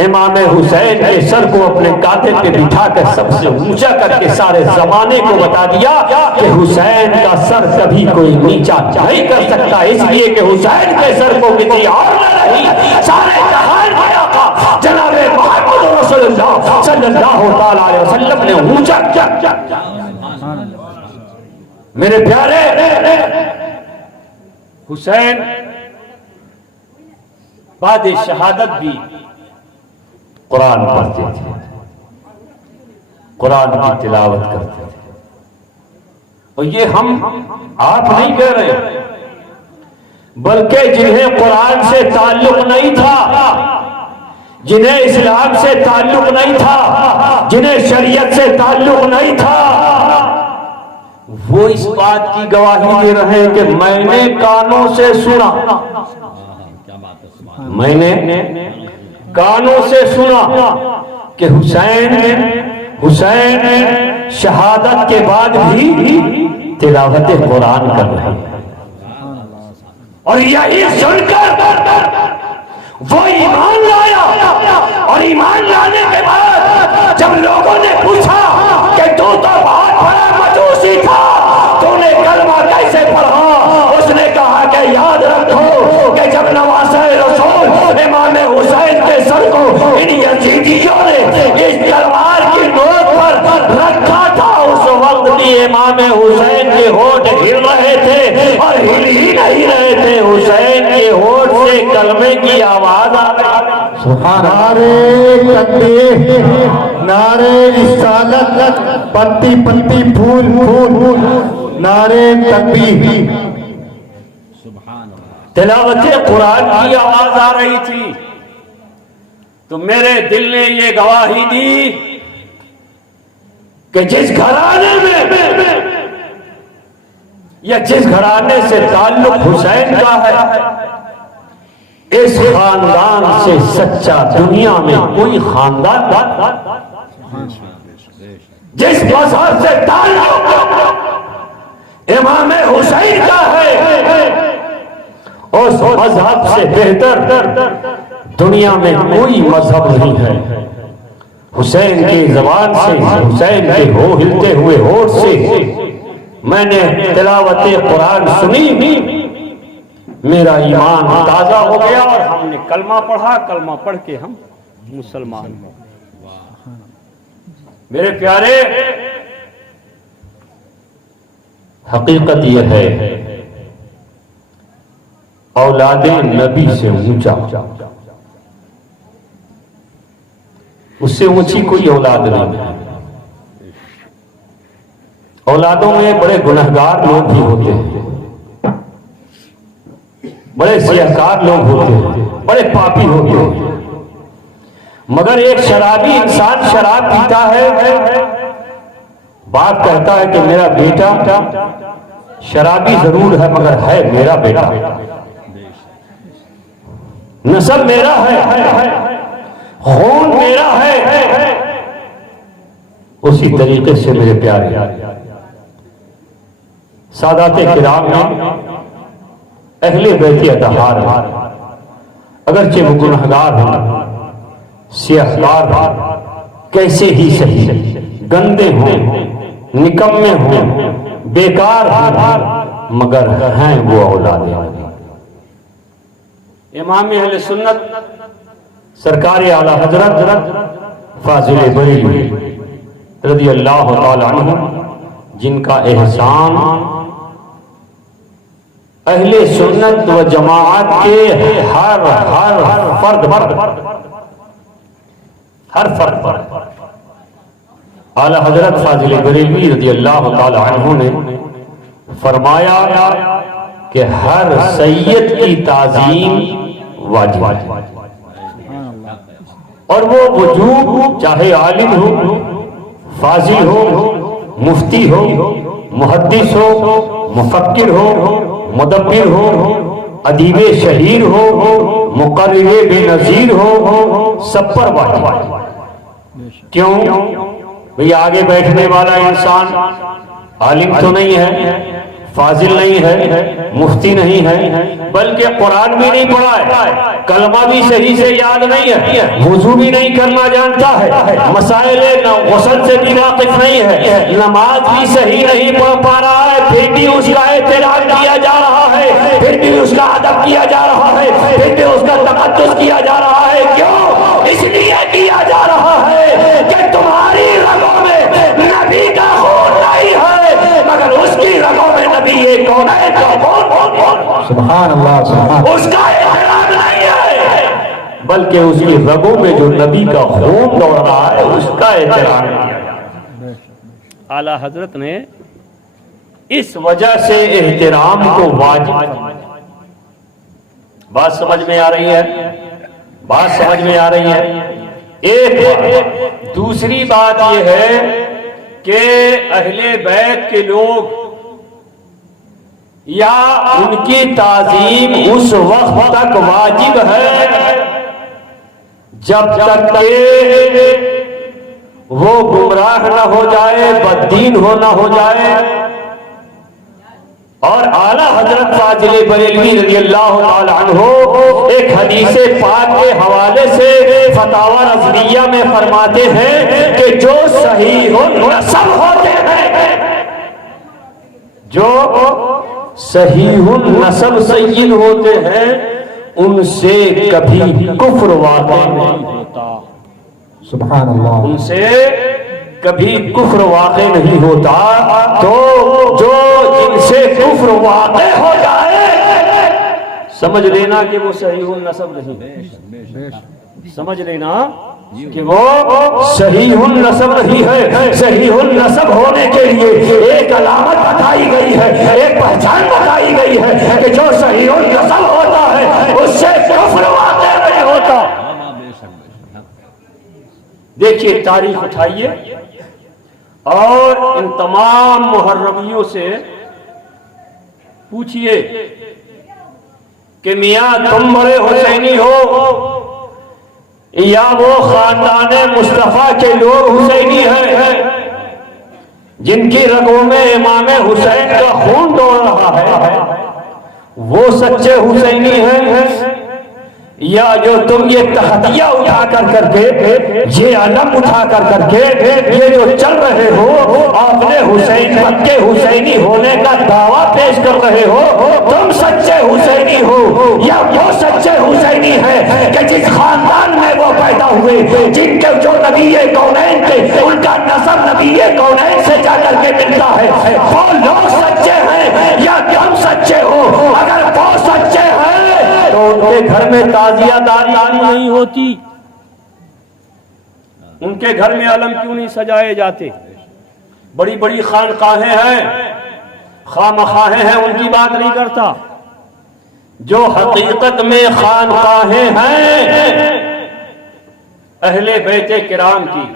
इमाम हुसैन के सर को अपने कांधे पे बिठाकर सबसे ऊंचा करके सारे जमाने को बता दिया कि हुसैन का सर कभी कोई नीचा नहीं कर सकता, इसलिए कि हुसैन के सर को किसी और न रही सारे जहान के आका जनाब मुहम्मद रसूलुल्लाह सल्लल्लाहु अलैहि वसल्लम ने ऊंचा किया। मेरे प्यारे हुसैन बाद शहादत भी कुरान पढ़ते थे, कुरान की तिलावत करते थे। और ये हम आप नहीं कह रहे, बल्कि जिन्हें कुरान से ताल्लुक नहीं था, जिन्हें इस्लाम से ताल्लुक नहीं था, जिन्हें शरीयत से ताल्लुक नहीं था, वो इस बात की गवाही दे रहे हैं कि मैंने कानों से सुना, मैंने कानों से सुना कि हुसैन शहादत के बाद भी तिलावत कुरान कर रहे हैं। और यही सुनकर वो ईमान लाया, और ईमान लाने के बाद जब लोगों ने पूछा कि तू तो बहुत बड़ा मजूसी था, तूने कलमा कैसे पढ़ा, उसने कहा कि याद रखो कि जब नवासे रसूल इमाम हुसैन के सर को इन यजीदियों ने इस तलवार की नोक पर रखा था, उस वक्त भी इमाम हुसैन के होठ हिल रहे थे, और हिल ही नहीं रहे थे, हुसैन के होठ से कलमे की आवाज आ रही। नारे तकबीर, नारे रिसालत, पत्ती पत्ती फूल फूल, नारे तकबीर। तिलावत कुरान की आवाज आ रही थी तो मेरे दिल ने ये गवाही दी कि जिस घराने में या जिस घराने से ताल्लुक हुसैन का है, इस खानदान से सच्चा दुनिया में कोई खानदान, जिस मजहब से ताल्लुक इमाम हुसैन का है, उस मजहब से बेहतर दुनिया में कोई मजहब नहीं है। हुसैन की जबान से, हुसैन के हो हिलते हुए होठ से मैंने तिलावत कुरान सुनी, मेरा ईमान ताजा हो गया और हमने कलमा पढ़ा, कलमा पढ़ के हम मुसलमान हुए। मेरे प्यारे, हकीकत यह है औलादे नबी से ऊंचा, उससे ऊंची कोई औलाद नहीं है। औलादों में बड़े गुनहगार लोग भी होते हैं, बड़े सियाहकार लोग होते हैं, बड़े पापी होते हैं, मगर एक शराबी इंसान शराब पीता है, बाप कहता है कि मेरा बेटा शराबी जरूर है मगर है मेरा बेटा, नस्ल मेरा है, खून मेरा है। उसी तरीके से मेरे प्यारे सादाते किराम में अहले बैत अतहार, अगरचे वो गुनहगार हो, सियाहकार हो, कैसे ही सही, गंदे हों, निकम्मे हों, बेकार हों, मगर हैं वो औलादे नबी। इमाम अहले सुन्नत सरकार आला हजरत फाजिल बरेलवी रज़ी अल्लाह तआला अन्हु, जिनका एहसान अहले सुन्नत व जमाअत के हर फर्द पर आला हजरत फाजिल बरेलवी रज़ी अल्लाह तआला अन्हु ने फरमाया कि हर सैयद की ताज़ीम वाजिब है, और वो वजूब चाहे आलिम हो, फाजिल हो, मुफ्ती हो, मुहद्दिस हो, मुफक्किर हो, मुदब्बिर हो, अदीबे शहीर हो, मुकर्रिरे बेनज़ीर हो, सब पर वाजिब है। क्यों भाई? आगे बैठने वाला इंसान आलिम तो नहीं है, फाजिल नहीं है, मुफ्ती नहीं है, बल्कि कुरान भी नहीं पढ़ा है, कलमा भी सही से याद नहीं है, वुजू भी नहीं करना जानता है, मसाइल गुस्ल से भी वाकिफ नहीं है, नमाज भी सही नहीं पढ़ पा रहा है, फिर भी उसका एहतराम किया जा रहा है, फिर भी उसका अदब किया जा रहा है, फिर भी उसका तक़द्दुस किया जा रहा है। क्यों? इसलिए किया जा रहा है कि तुम्हारी रगों में नबी का खून नहीं है, मगर उसकी रगों में नबी ये कौन है? सुभान अल्लाह, सुभान। उसका एहतराम नहीं है, बल्कि उसकी रगों में जो नबी का खून दौड़ रहा है उसका एहतराम किया जाता है। आला हजरत ने इस वजह से एहतराम को वाजिब। बात समझ में आ रही है? बात समझ में आ रही है? एक बात। दूसरी बात यह है कि अहले बैत के लोग या उनकी ताजीम उस वक्त तक वाजिब है जब तक के वो गुमराह न हो जाए, बद्दीन हो न हो जाए। और आला हजरत फाजिल बरेलवी रज़ी अल्लाह तआला अन्हु एक हदीस पाक के हवाले से फतावा रज़विया में फरमाते हैं कि जो सहीहुन नसब होते हैं, जो सहीहुन नसब सय्यद होते हैं, उनसे कभी कुफ्र वाक़ई नहीं होता। सुभान अल्लाह। उनसे कभी कुफ्र वाक़ई नहीं होता। तो जो जिनसे कुफ्र वाक़ई हो जाए, समझ लेना कि वो सहीहुन नसब नहीं है। समझ लेना कि वो सहीहुन नसब नहीं है। सहीहुन नसब होने के लिए एक अलामत बताई गई है, एक पहचान बताई गई है कि जो सहीहुन नसब होता है उससे कुफ्र वाक़ई नहीं होता। देखिए, तारीख उठाइए और इन तमाम मुहर्रमियों से पूछिए कि मियां तुम बड़े हुसैनी हो या वो खानदान मुस्तफा के लोग हुसैनी हैं जिनकी रगों में इमाम हुसैन का खून दौड़ रहा है, वो सच्चे हुसैनी हैं या जो तुम ये तहदिया उठा कर करके, ये अलम उठा कर करके ये जो चल रहे हो, आपने हुसैन पक्के हुसैनी होने का दावा पेश कर रहे हो, तुम सच्चे हुसैनी हो या वो सच्चे हुसैनी है कि जिस खानदान में वो पैदा हुए, जिनके जो नबी कौनैन थे, उनका नसब नबी कौनैन से जाकर के मिलता है, वो लोग सच्चे हैं या तुम सच्चे हो? अगर वो सच्चे हैं तो उनके घर में ताजियादारी नहीं होती, उनके घर में अलम क्यों नहीं सजाए जाते? बड़ी बड़ी खानकाहें हैं, खामखाहें हैं, उनकी बात नहीं करता। जो हकीकत में खानकाहें हैं अहले बैते किराम की,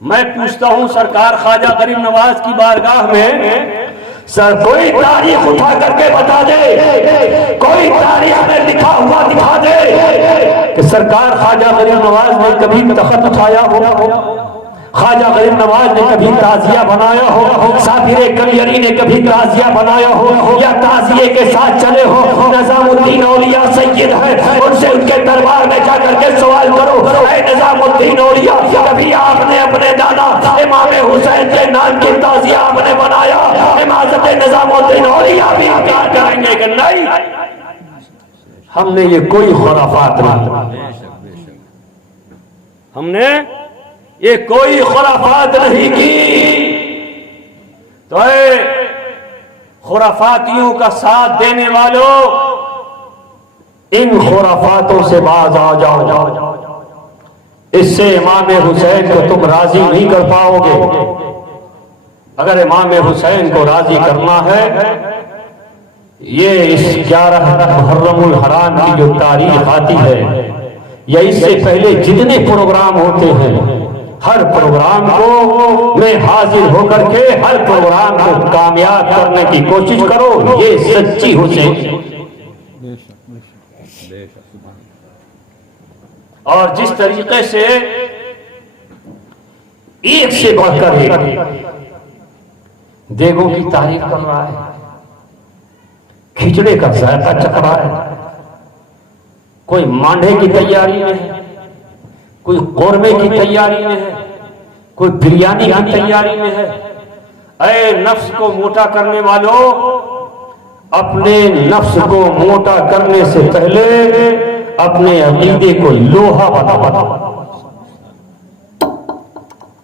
मैं पूछता हूं सरकार ख्वाजा गरीब नवाज की बारगाह में, सर कोई तारीख उठा करके बता दे, कोई तारीख में लिखा हुआ दिखा दे कि सरकार ख्वाजा गरीब नवाज ने कभी तख्त उठाया हो, ख्वाजा गरीब नवाज ने कभी ताजिया बनाया हो, साबिर कलियरी ने कभी ताजिया बनाया हो या ताजिए के साथ चले हो। निजामुद्दीन औलिया सैयद है, उनसे उनके दरबार में जाकर के सवाल करो, ऐ निजामुद्दीन औलिया, कभी आपने अपने दादा इमाम हुसैन के नाम की ताजिया आपने बनाया? इमाम हजरत निजामुद्दीन औलिया भी इनकार करेंगे कि नहीं, हमने ये कोई खुराफात नहीं, हमने ये कोई खुराफात नहीं की। तो खुराफातियों का साथ देने वालों, इन खुराफातों से बाज आ जाओ। इससे इमाम हुसैन को तुम राजी नहीं कर पाओगे। अगर इमाम हुसैन को राजी करना है, ये इस 11 मुहर्रमुल हराम की जो तारीख आती है, या इससे पहले जितने प्रोग्राम होते हैं, हर प्रोग्राम को में हाजिर होकर के हर प्रोग्राम को कामयाब करने की कोशिश करो। ये सच्ची हुसैन। और जिस तरीके से एक से बढ़कर एक देगों की तारीफ कर रहा है, खिचड़े का जायका चख रहा है, कोई मांडे की तैयारी में है, कोई कोरमे की तैयारी में है, कोई बिरयानी की तैयारी में है। ऐ नफ्स को मोटा करने वालों, अपने नफ्स को मोटा करने से पहले अपने अकीदे को लोहा बना।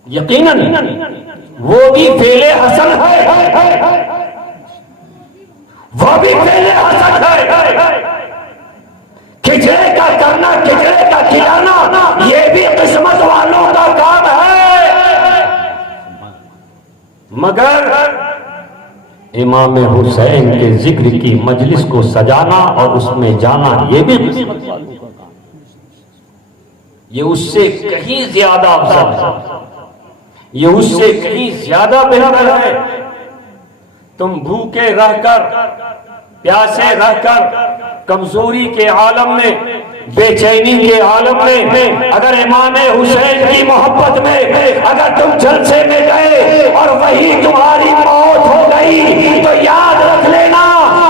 यकीनन वो भी फेले हसन है, वो भी फेले हसन है। खिचड़े का करना, खिचड़े का खिलाना, ये भी किस्मत वालों का काम है। मगर इमाम हुसैन के जिक्र की मजलिस को सजाना और उसमें जाना, ये भी किस्मत वालों का काम। ये उससे कहीं ज्यादा अफजल है, ये उससे कहीं ज्यादा बेहतर है। तुम भूखे रहकर, प्यासे रहकर, कमजोरी के आलम में, बेचैनी के आलम में, अगर इमाम हुसैन की मोहब्बत में अगर तुम जलसे में गए और वही तुम्हारी मौत हो गई, तो याद रख लेना,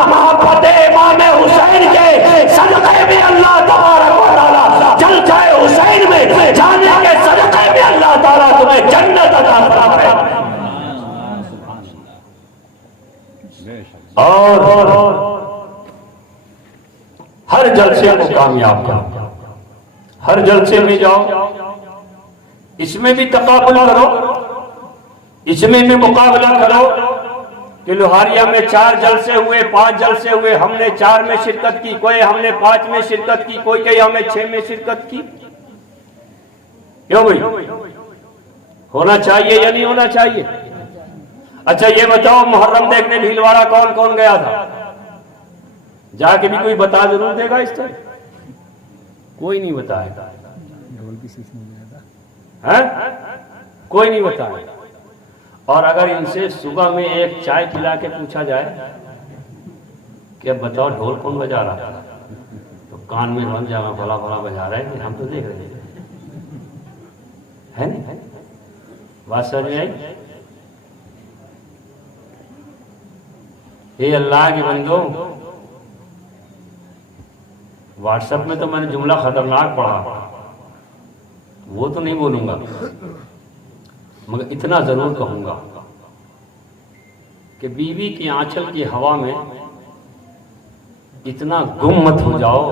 मोहब्बत इमाम हुसैन के सदक़े में अल्लाह तबारक व तआला, जलसे हुसैन में जाने के सदक़े में अल्लाह ताला तुम्हें जन्नत अता फरमाए। और हर जलसे को कामयाब करो, हर जलसे में जाओ, इसमें भी तकाबुल करो, इसमें भी मुकाबला करो कि लोहारिया में 4 जलसे हुए, 5 जलसे हुए, हमने 4 में शिरकत की, कोई हमने 5 में शिरकत की, कोई कहीं हमें 6 में शिरकत की। क्यों भाई, होना चाहिए या नहीं होना चाहिए? अच्छा ये बताओ, मुहर्रम देखने भीलवाड़ा कौन कौन गया था? जाके भी कोई बता जरूर देगा इस तरह? कोई नहीं बताएगा, है? कोई नहीं बताएगा। और अगर इनसे सुबह में एक चाय पिला के पूछा जाए कि अब बताओ ढोल कौन बजा रहा था, तो कान में बन जाएगा, फला फला बजा रहे हैं, हम तो देख रहे हैं, है? बात समझ में आई? हे अल्लाह के बंदो, व्हाट्सएप में तो मैंने जुमला खतरनाक पढ़ा, वो तो नहीं बोलूंगा, मगर इतना जरूर कहूंगा कि बीवी की आंचल की हवा में इतना गुम मत हो जाओ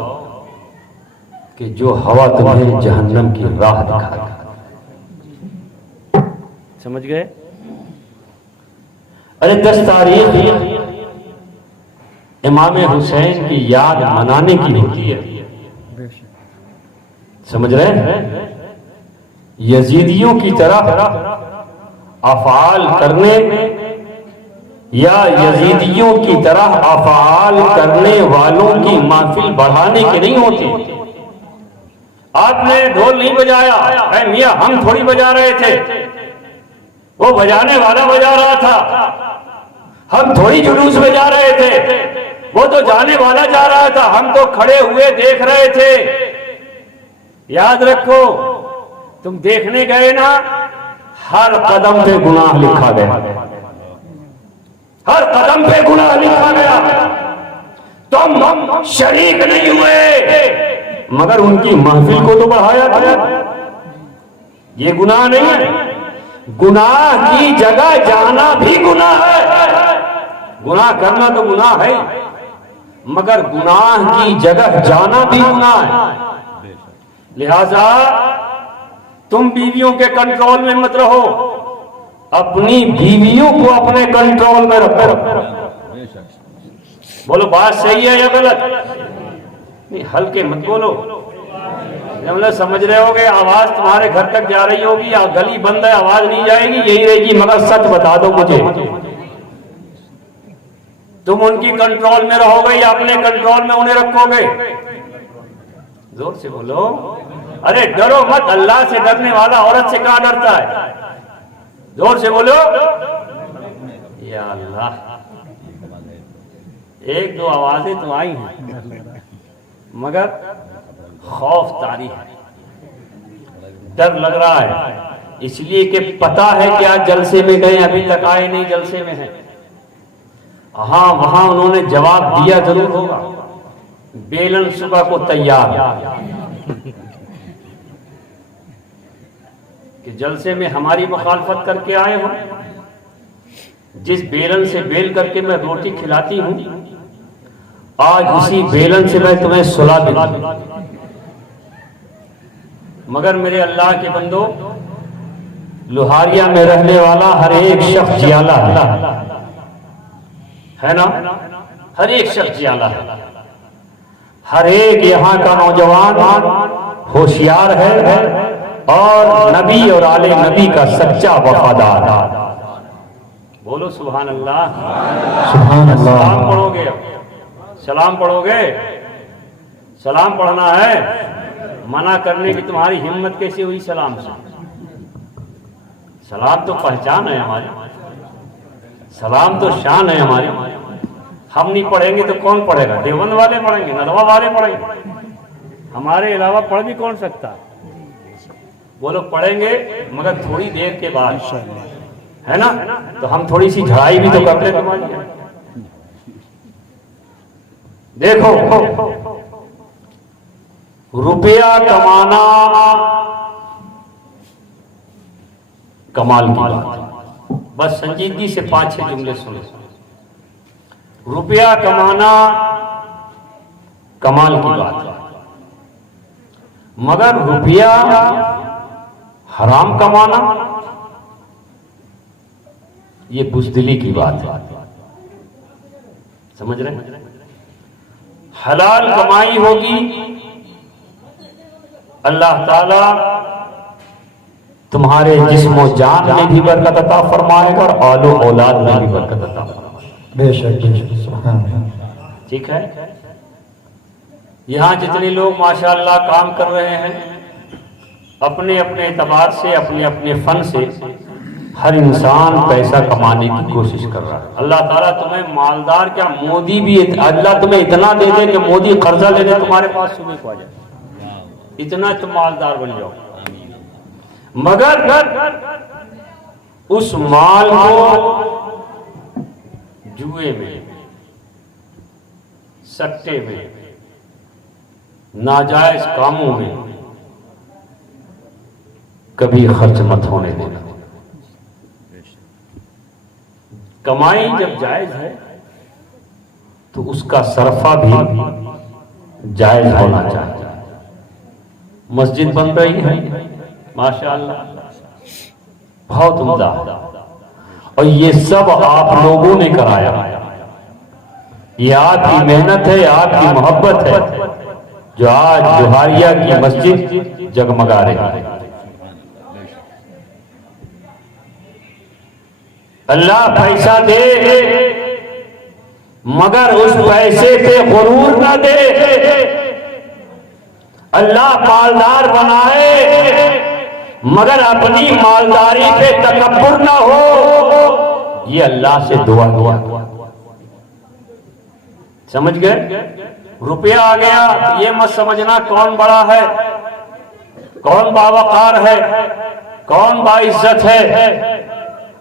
कि जो हवा तुम्हें जहन्नम की राह दिखा दे। समझ गए? अरे 10 तारीख इमाम हुसैन की याद मनाने की होती है, समझ रहे हैं? यजीदियों की तरह अफआल करने या यजीदियों की तरह अफआल करने वालों की महफिल बढ़ाने की नहीं होती। आपने ढोल नहीं बजाया, ऐ मियां हम थोड़ी बजा रहे थे, वो बजाने वाला बजा रहा था, हम थोड़ी जुलूस में जा रहे थे, वो तो जाने वाला जा रहा था, हम तो खड़े हुए देख रहे थे। याद रखो, तुम देखने गए ना, हर कदम पे गुनाह लिखा गया, हर कदम पे गुनाह लिखा गया। तुम शरीक नहीं हुए, मगर उनकी महफिल को तो बढ़ाया था। ये गुनाह नहीं है, गुनाह की जगह जाना भी गुनाह है। गुनाह करना तो गुनाह है, मगर गुनाह की जगह जाना भी गुनाह है। लिहाजा तुम बीवियों के कंट्रोल में मत रहो, अपनी बीवियों को अपने कंट्रोल में रखो। बोलो बात सही है या गलत? नहीं, हल्के मत बोलो। मतलब समझ रहे होगे, आवाज तुम्हारे घर तक जा रही होगी, या गली बंद है आवाज नहीं जाएगी, यही रहेगी। मगर सच बता दो मुझे, तुम उनकी कंट्रोल में रहोगे या अपने कंट्रोल में उन्हें रखोगे? जोर से बोलो। अरे डरो मत, अल्लाह से डरने वाला औरत से कहां डरता है? जोर से बोलो। या अल्लाह, एक दो आवाजें तो आई हैं, मगर खौफ तारी है, डर लग रहा है, इसलिए कि पता है कि आज जलसे में गए, अभी तक आए नहीं, जलसे में है। हाँ, वहां उन्होंने जवाब दिया जरूर होगा, बेलन सुबह को तैयार कि जलसे में हमारी मुखालफत करके आए हो। जिस बेलन से बेल करके मैं रोटी खिलाती हूं, आज इसी बेलन से मैं तुम्हें सुला दूंगा। मगर मेरे अल्लाह के बंदो, लोहारिया में रहने वाला हर एक शख्स जियाला है ना, हर एक शख्स जियाला है। हर एक यहाँ का नौजवान होशियार है और नबी और आले नबी का सच्चा वफादार है। बोलो सुभान अल्लाह। सुभान अल्लाह। सलाम पढ़ोगे? सलाम पढ़ोगे? सलाम पढ़ना है। मना करने की तुम्हारी हिम्मत कैसे हुई सलाम से? सलाम तो पहचान है हमारी, सलाम तो शान है हमारी। हम नहीं पढ़ेंगे तो कौन पढ़ेगा? देवबंद वाले पढ़ेंगे, नरवा वाले पढ़ेंगे, हमारे अलावा पढ़ भी कौन सकता? बोलो पढ़ेंगे, मगर थोड़ी देर के बाद, है ना? तो हम थोड़ी सी झड़ाई भी तो कर ले तुम्हारी। देखो, रुपया कमाना कमाल की बात। बस संजीदगी से 5-6 जुमले सुनो। रुपया कमाना कमाल की बात है, मगर रुपया हराम कमाना ये बुज़दिली की बात है। समझ रहे? हलाल कमाई होगी, अल्लाह ताला तुम्हारे जिस्मो जान में भी बरकत अता फरमाएगा और औलो औलाद में भी बरकत अता फरमाएगा। बेशक बेशक, सुभान अल्लाह। ठीक है? यहाँ जितने लोग माशाअल्लाह काम कर रहे हैं, अपने अपने एतबार से, अपने अपने फन से, हर इंसान पैसा कमाने की कोशिश कर रहा है। अल्लाह ताला तुम्हें मालदार, क्या मोदी भी, अल्लाह तुम्हें इतना दे दे कि मोदी कर्जा लेने तुम्हारे पास सुबह को आ जाए, इतना तुम मालदार बन जाओ। मगर उस माल को जुए में, सट्टे में, नाजायज कामों में कभी खर्च मत होने देना। कमाई जब जायज है तो उसका सरफा भी जायज होना चाहिए। मस्जिद बन रही है माशाअल्लाह, बहुत उम्दा, और ये सब आप लोगों ने कराया। ये आपकी मेहनत है, आपकी मोहब्बत है, जो आज जोहारिया की मस्जिद जगमगा रही है। अल्लाह पैसा दे, मगर उस पैसे पे गुरूर ना दे। अल्लाह मालदार बनाए, मगर अपनी मालदारी पे तकब्बुर ना हो। ये अल्लाह से दुआ हुआ। समझ गए? रुपया आ गया तो ये मत समझना कौन बड़ा है, कौन बावकार है, कौन बाइज्जत है।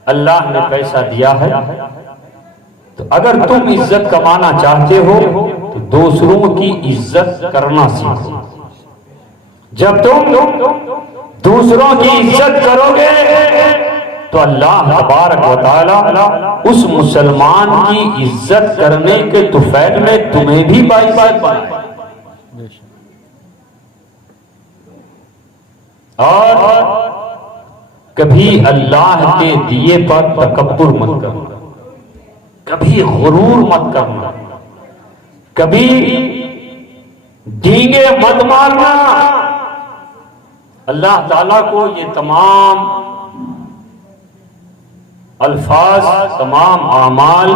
अल्लाह ने पैसा दिया है, तो अगर तुम इज्जत कमाना चाहते हो तो दूसरों की इज्जत करना सीखो। जब तुम दूसरों की इज्जत करोगे तो अल्लाह तबारक व तआला उस मुसलमान की इज्जत करने के तुफैल में तुम्हें भी बाइज़्ज़त बनाए। और कभी अल्लाह के दिए पर तकब्बुर मत करना, कभी गुरूर मत करना, कभी डींगे मत मारना। अल्लाह ताला को ये तमाम अल्फाज, तमाम आमाल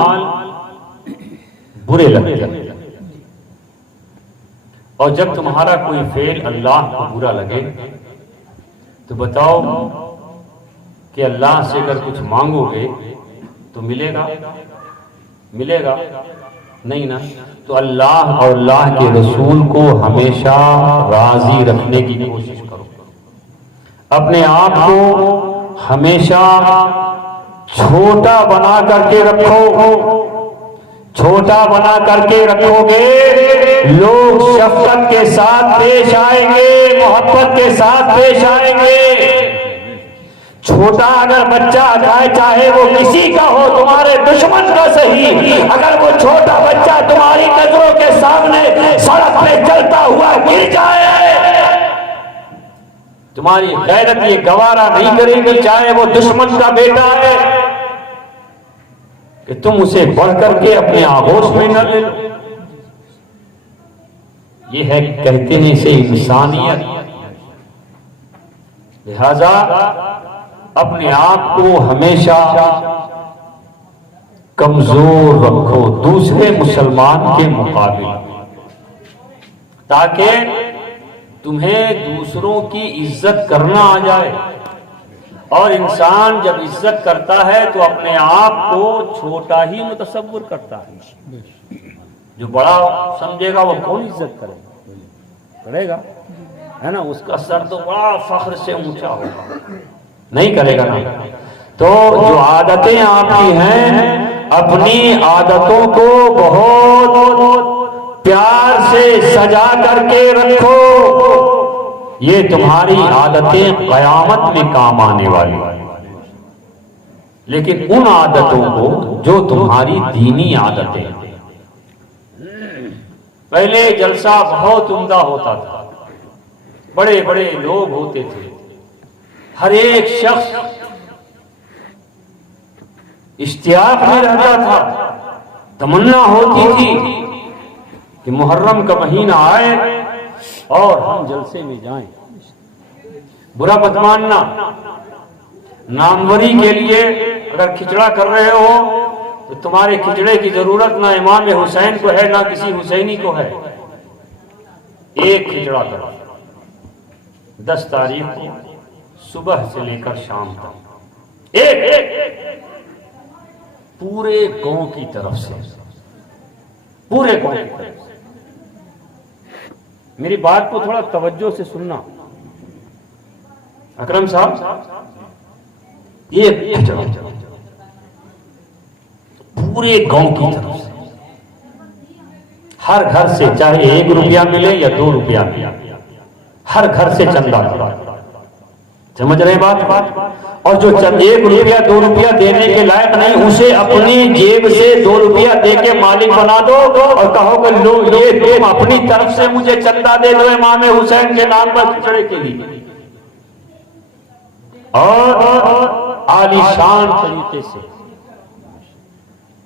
बुरे लगते हैं। और जब तुम्हारा कोई फेल अल्लाह को बुरा लगे तो बताओ कि अल्लाह से अगर कुछ मांगोगे तो मिलेगा? मिलेगा नहीं ना। तो अल्लाह और अल्लाह के रसूल को हमेशा राजी रखने की कोशिश करो। अपने आप को हमेशा छोटा बना करके रखो। छोटा बना करके रखोगे, लोग शफकत के साथ पेश आएंगे, मोहब्बत के साथ पेश आएंगे। छोटा अगर बच्चा चाहे वो किसी का हो, तुम्हारे दुश्मन का सही, अगर वो छोटा बच्चा तुम्हारी नजरों के सामने सड़क पे चलता हुआ गिर जाए, तुम्हारी गैरत ये गवारा नहीं करेगी, चाहे वो दुश्मन का बेटा है, कि तुम उसे बढ़ करके अपने आगोश में न ले लो। ये है, कहते हैं इसे इंसानियत। लिहाजा अपने आप को हमेशा कमजोर रखो दूसरे मुसलमान के मुकाबले, ताकि तुम्हें दूसरों की इज्जत करना आ जाए। और इंसान जब इज्जत करता है तो अपने आप को छोटा ही मुतसव्वुर करता है। जो बड़ा समझेगा वो कौन इज्जत करेगा? है ना, उसका सर तो बड़ा फख्र से ऊंचा होगा, नहीं करेगा ना। तो जो आदतें आपकी हैं, अपनी आदतों को बहुत प्यार से सजा करके रखो। ये तुम्हारी आदतें कयामत में काम आने वाली। लेकिन उन आदतों को जो तुम्हारी दीनी आदतें हैं। पहले जलसा बहुत उम्दा होता था, बड़े बड़े लोग होते थे, हर एक शख्स इश्तियाक में रहता था, तमन्ना होती थी कि मुहर्रम का महीना आए और हम जलसे में जाएं। बुरा मत मानना, नामवरी के लिए अगर खिचड़ा कर रहे हो तो तुम्हारे खिचड़े की जरूरत ना इमाम हुसैन को है, ना किसी हुसैनी को है। एक खिचड़ा करो 10 तारीख को सुबह से लेकर शाम तक, एक पूरे गांव की तरफ से, पूरे गांव की तरफ से। मेरी बात को थोड़ा तवज्जो से सुनना अकरम साहब। ये पूरे गांव की तरफ से, हर घर से, चाहे 1 रुपया मिले या 2 रुपया मिले, हर घर से चंदा। समझ रहे बात? और जो 1 रुपया 2 रुपया देने के लायक नहीं, उसे अपनी जेब से 2 रुपया दे के मालिक बना दो और कहो कि लो ये तुम अपनी तरफ से मुझे चंदा दे दो इमाम हुसैन के नाम पर खिचड़े के लिए। और आलीशान तरीके से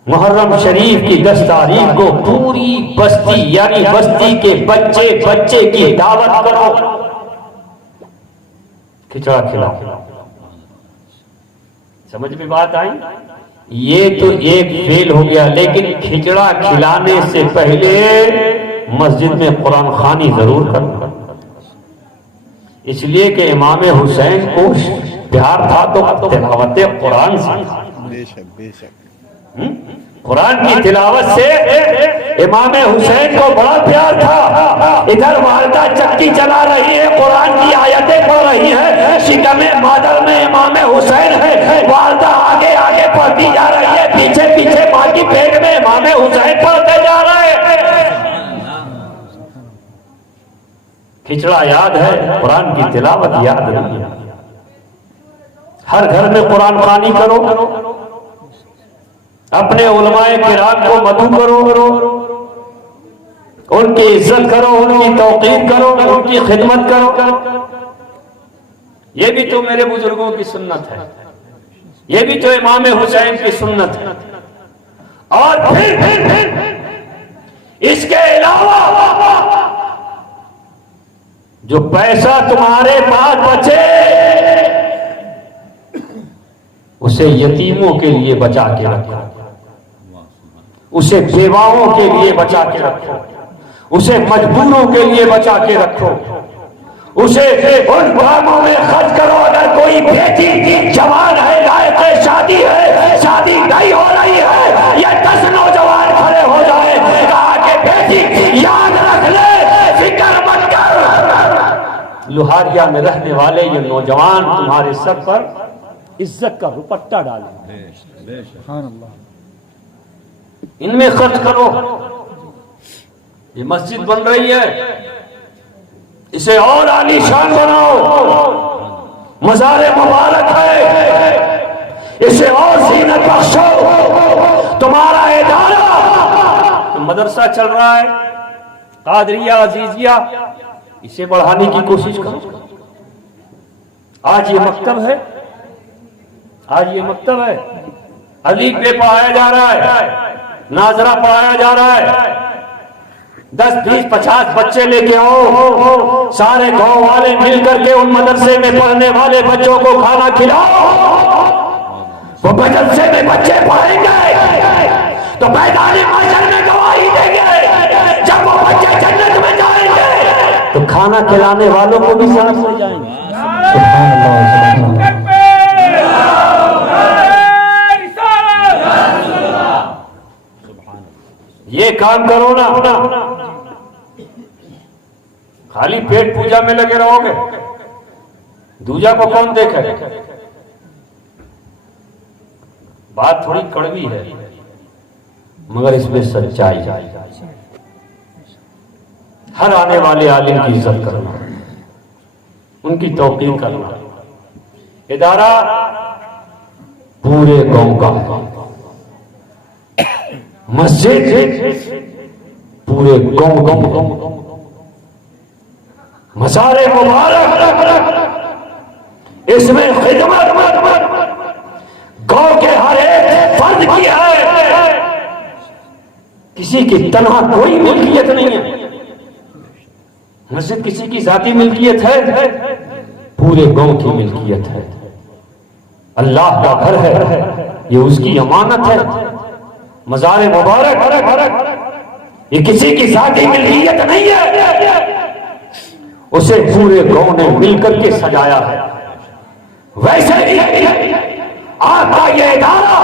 मुहर्रम शरीफ की 10 तारीख को पूरी बस्ती, यानी बस्ती के बच्चे बच्चे की दावत करो, खिचड़ा खिलाओ। समझ में बात आई? ये तो एक फेल हो गया, लेकिन खिचड़ा खिलाने से पहले मस्जिद में कुरान खानी जरूर करना। इसलिए कि इमाम हुसैन को प्यार था तो तिलावत कुरान से, कुरान की तिलावत से इमाम हुसैन को बड़ा प्यार था। इधर वालदा चक्की चला रही है, कुरान की आयतें पढ़ रही है, शिकमे मादर में इमाम हुसैन है, वालदा आगे आगे पढ़ती जा रही है, पीछे पीछे माँ की पेट में इमाम हुसैन पढ़ते जा रहे हैं। खिचड़ा याद है, कुरान की तिलावत याद नहीं है। हर घर में कुरान खानी करो, अपने उलमाए किराम को मदू करो, उनकी इज्जत करो, उनकी तौकीर करो, उनकी खिदमत करो। ये भी तो मेरे बुजुर्गों की सुन्नत है, ये भी तो इमाम हुसैन की सुन्नत है। और फिर इसके अलावा जो पैसा तुम्हारे पास बचे उसे यतीमों के लिए बचा के रखो, उसे बेवाओं के लिए बचा के रखो, उसे मजबूरों के लिए बचा के रखो, उसे उन कामों में खर्च करो। अगर कोई बेटी जवान है, लायक शादी है, शादी नहीं हो रही है, ये 10 नौजवान खड़े हो जाए, कहा कि बेटी याद रख ले, फिक्र मत कर। लोहारिया में रहने वाले ये नौजवान तुम्हारे सर पर इज्जत का दुपट्टा डाले, सुभान अल्लाह। इनमें खर्च करो। ये मस्जिद बन रही है, इसे और आलीशान बनाओ। मज़ारे मुबारक है, इसे और ज़ीनत बख्शो। तुम्हारा इदारा तो मदरसा चल रहा है, कादरिया अजीजिया, इसे बढ़ाने की कोशिश करो। आज ये मकतब है, आज ये मकतब है, अलीफ पे पढ़ाया जा रहा है, नाजरा पढ़ाया जा रहा है। 10, 20, 50 बच्चे लेके आओ, सारे गांव वाले मिलकर के उन मदरसे में पढ़ने वाले बच्चों को खाना खिलाओ। वो मदरसे में बच्चे पढ़ेंगे तो मैदानी महशर में गवाही देंगे। जब वो बच्चे जन्नत में जाएंगे तो खाना खिलाने वालों को भी साथ ले जाएंगे। सुभान अल्लाह, सुभान अल्लाह। ये काम करो ना, खाली पेट पूजा में लगे रहोगे, दूजा को कौन देखे। बात थोड़ी कड़वी है मगर इसमें सच्चाई है। हर आने वाले आलिम की इज्जत करना, उनकी तौकीर करना। इदारा पूरे गांव का है, मस्जिद पूरे गांव, मज़ारे मुबारक, इसमें खिदमत गांव के हर एक फर्द की है। किसी की तनहा कोई मिल्कियत नहीं है, मस्जिद किसी की जाती मिल्कियत है, पूरे गांव की मिल्कियत है। अल्लाह का घर है, ये उसकी अमानत है। मज़ारे मुबारक ये किसी की जाती मिल्कियत नहीं है, उसे पूरे गांव ने मिलकर के सजाया है। वैसे ही आपका ये इदारा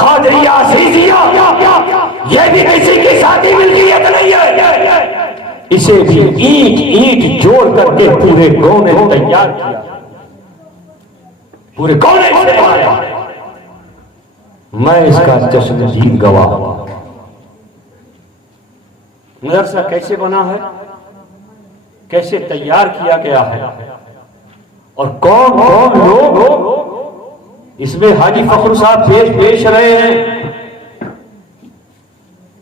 कादरिया अज़ीज़िया, ये भी किसी की जाती मिल्कियत नहीं है, इसे भी ईंट ईंट जोड़ करके पूरे गांव ने तैयार किया, पूरे गांव ने तैयार। मैं इसका चश्मदीद गवाह हूं। मदरसा कैसे बना है, कैसे तैयार किया गया है, और कौन कौन लोग इसमें हाजी फखर साहब पेश रहे हैं,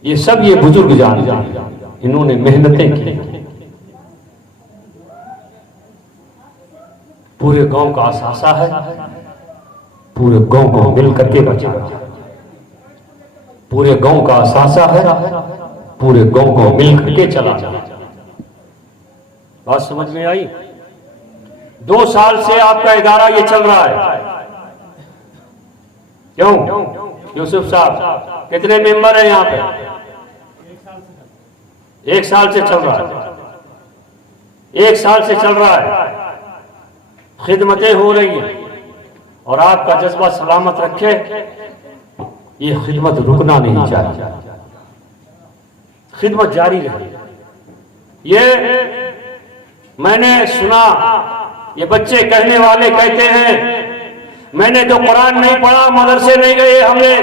ये सब ये बुजुर्ग जान, इन्होंने मेहनतें की, पूरे गांव का असासा है, पूरे गांव को मिल करके बचाया, पूरे गांव का असासा है, पूरे गांव को मिल करके चला। बात समझ में आई? 2 साल से आपका इदारा ये चल रहा है। क्यों यूसुफ साहब, कितने मेंबर हैं यहाँ पे? 1 साल से चल रहा है, 1 साल से चल रहा है, खिदमतें हो रही हैं, और आपका जज्बा सलामत रखे, ये खिदमत रुकना नहीं चाहिए, खिदमत जारी रहे। ये मैंने सुना, ये बच्चे कहने वाले कहते हैं मैंने तो कुरान नहीं पढ़ा, मदरसे नहीं गए हमने,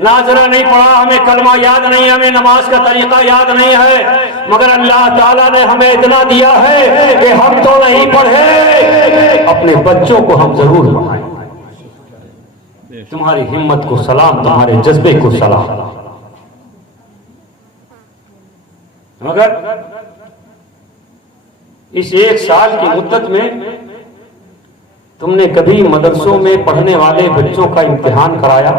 नाजरा नहीं पढ़ा, हमें कलमा याद नहीं, हमें नमाज का तरीका याद नहीं है, मगर अल्लाह ताला ने हमें इतना दिया है कि हम तो नहीं पढ़े, अपने बच्चों को हम जरूर पढ़ाएं। तुम्हारी हिम्मत को सलाम, तुम्हारे जज्बे को सलाम। मगर इस 1 साल की मुद्दत में तुमने कभी मदरसों में पढ़ने वाले बच्चों का इम्तिहान कराया?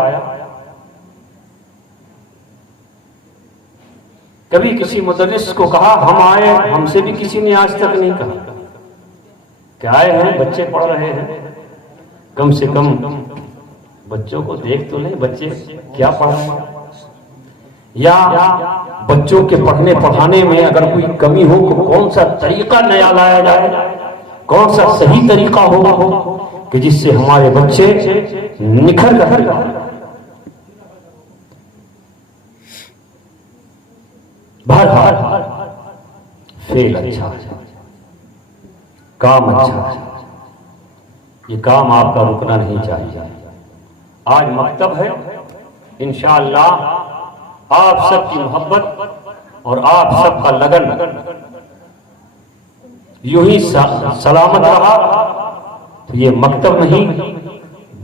कभी किसी मुदर्रिस को कहा हम आए? हमसे भी किसी ने आज तक नहीं कहा कि आए हैं, बच्चे पढ़ रहे हैं। कम से कम बच्चों को देख तो लें, बच्चे क्या पढ़ रहे हैं, या बच्चों के पढ़ने पढ़ाने में अगर कोई कमी हो तो कौन सा तरीका नया लाया जाए, कौन सा सही तरीका हो कि जिससे हमारे बच्चे निखर कर बार फेल अच्छा है, काम अच्छा है, ये काम आपका रुकना नहीं चाहिए। आज मकतब है, इंशाअल्लाह आप सबकी मोहब्बत और आप सबका लगन यूं ही सलामत रहा तो ये मकतब नहीं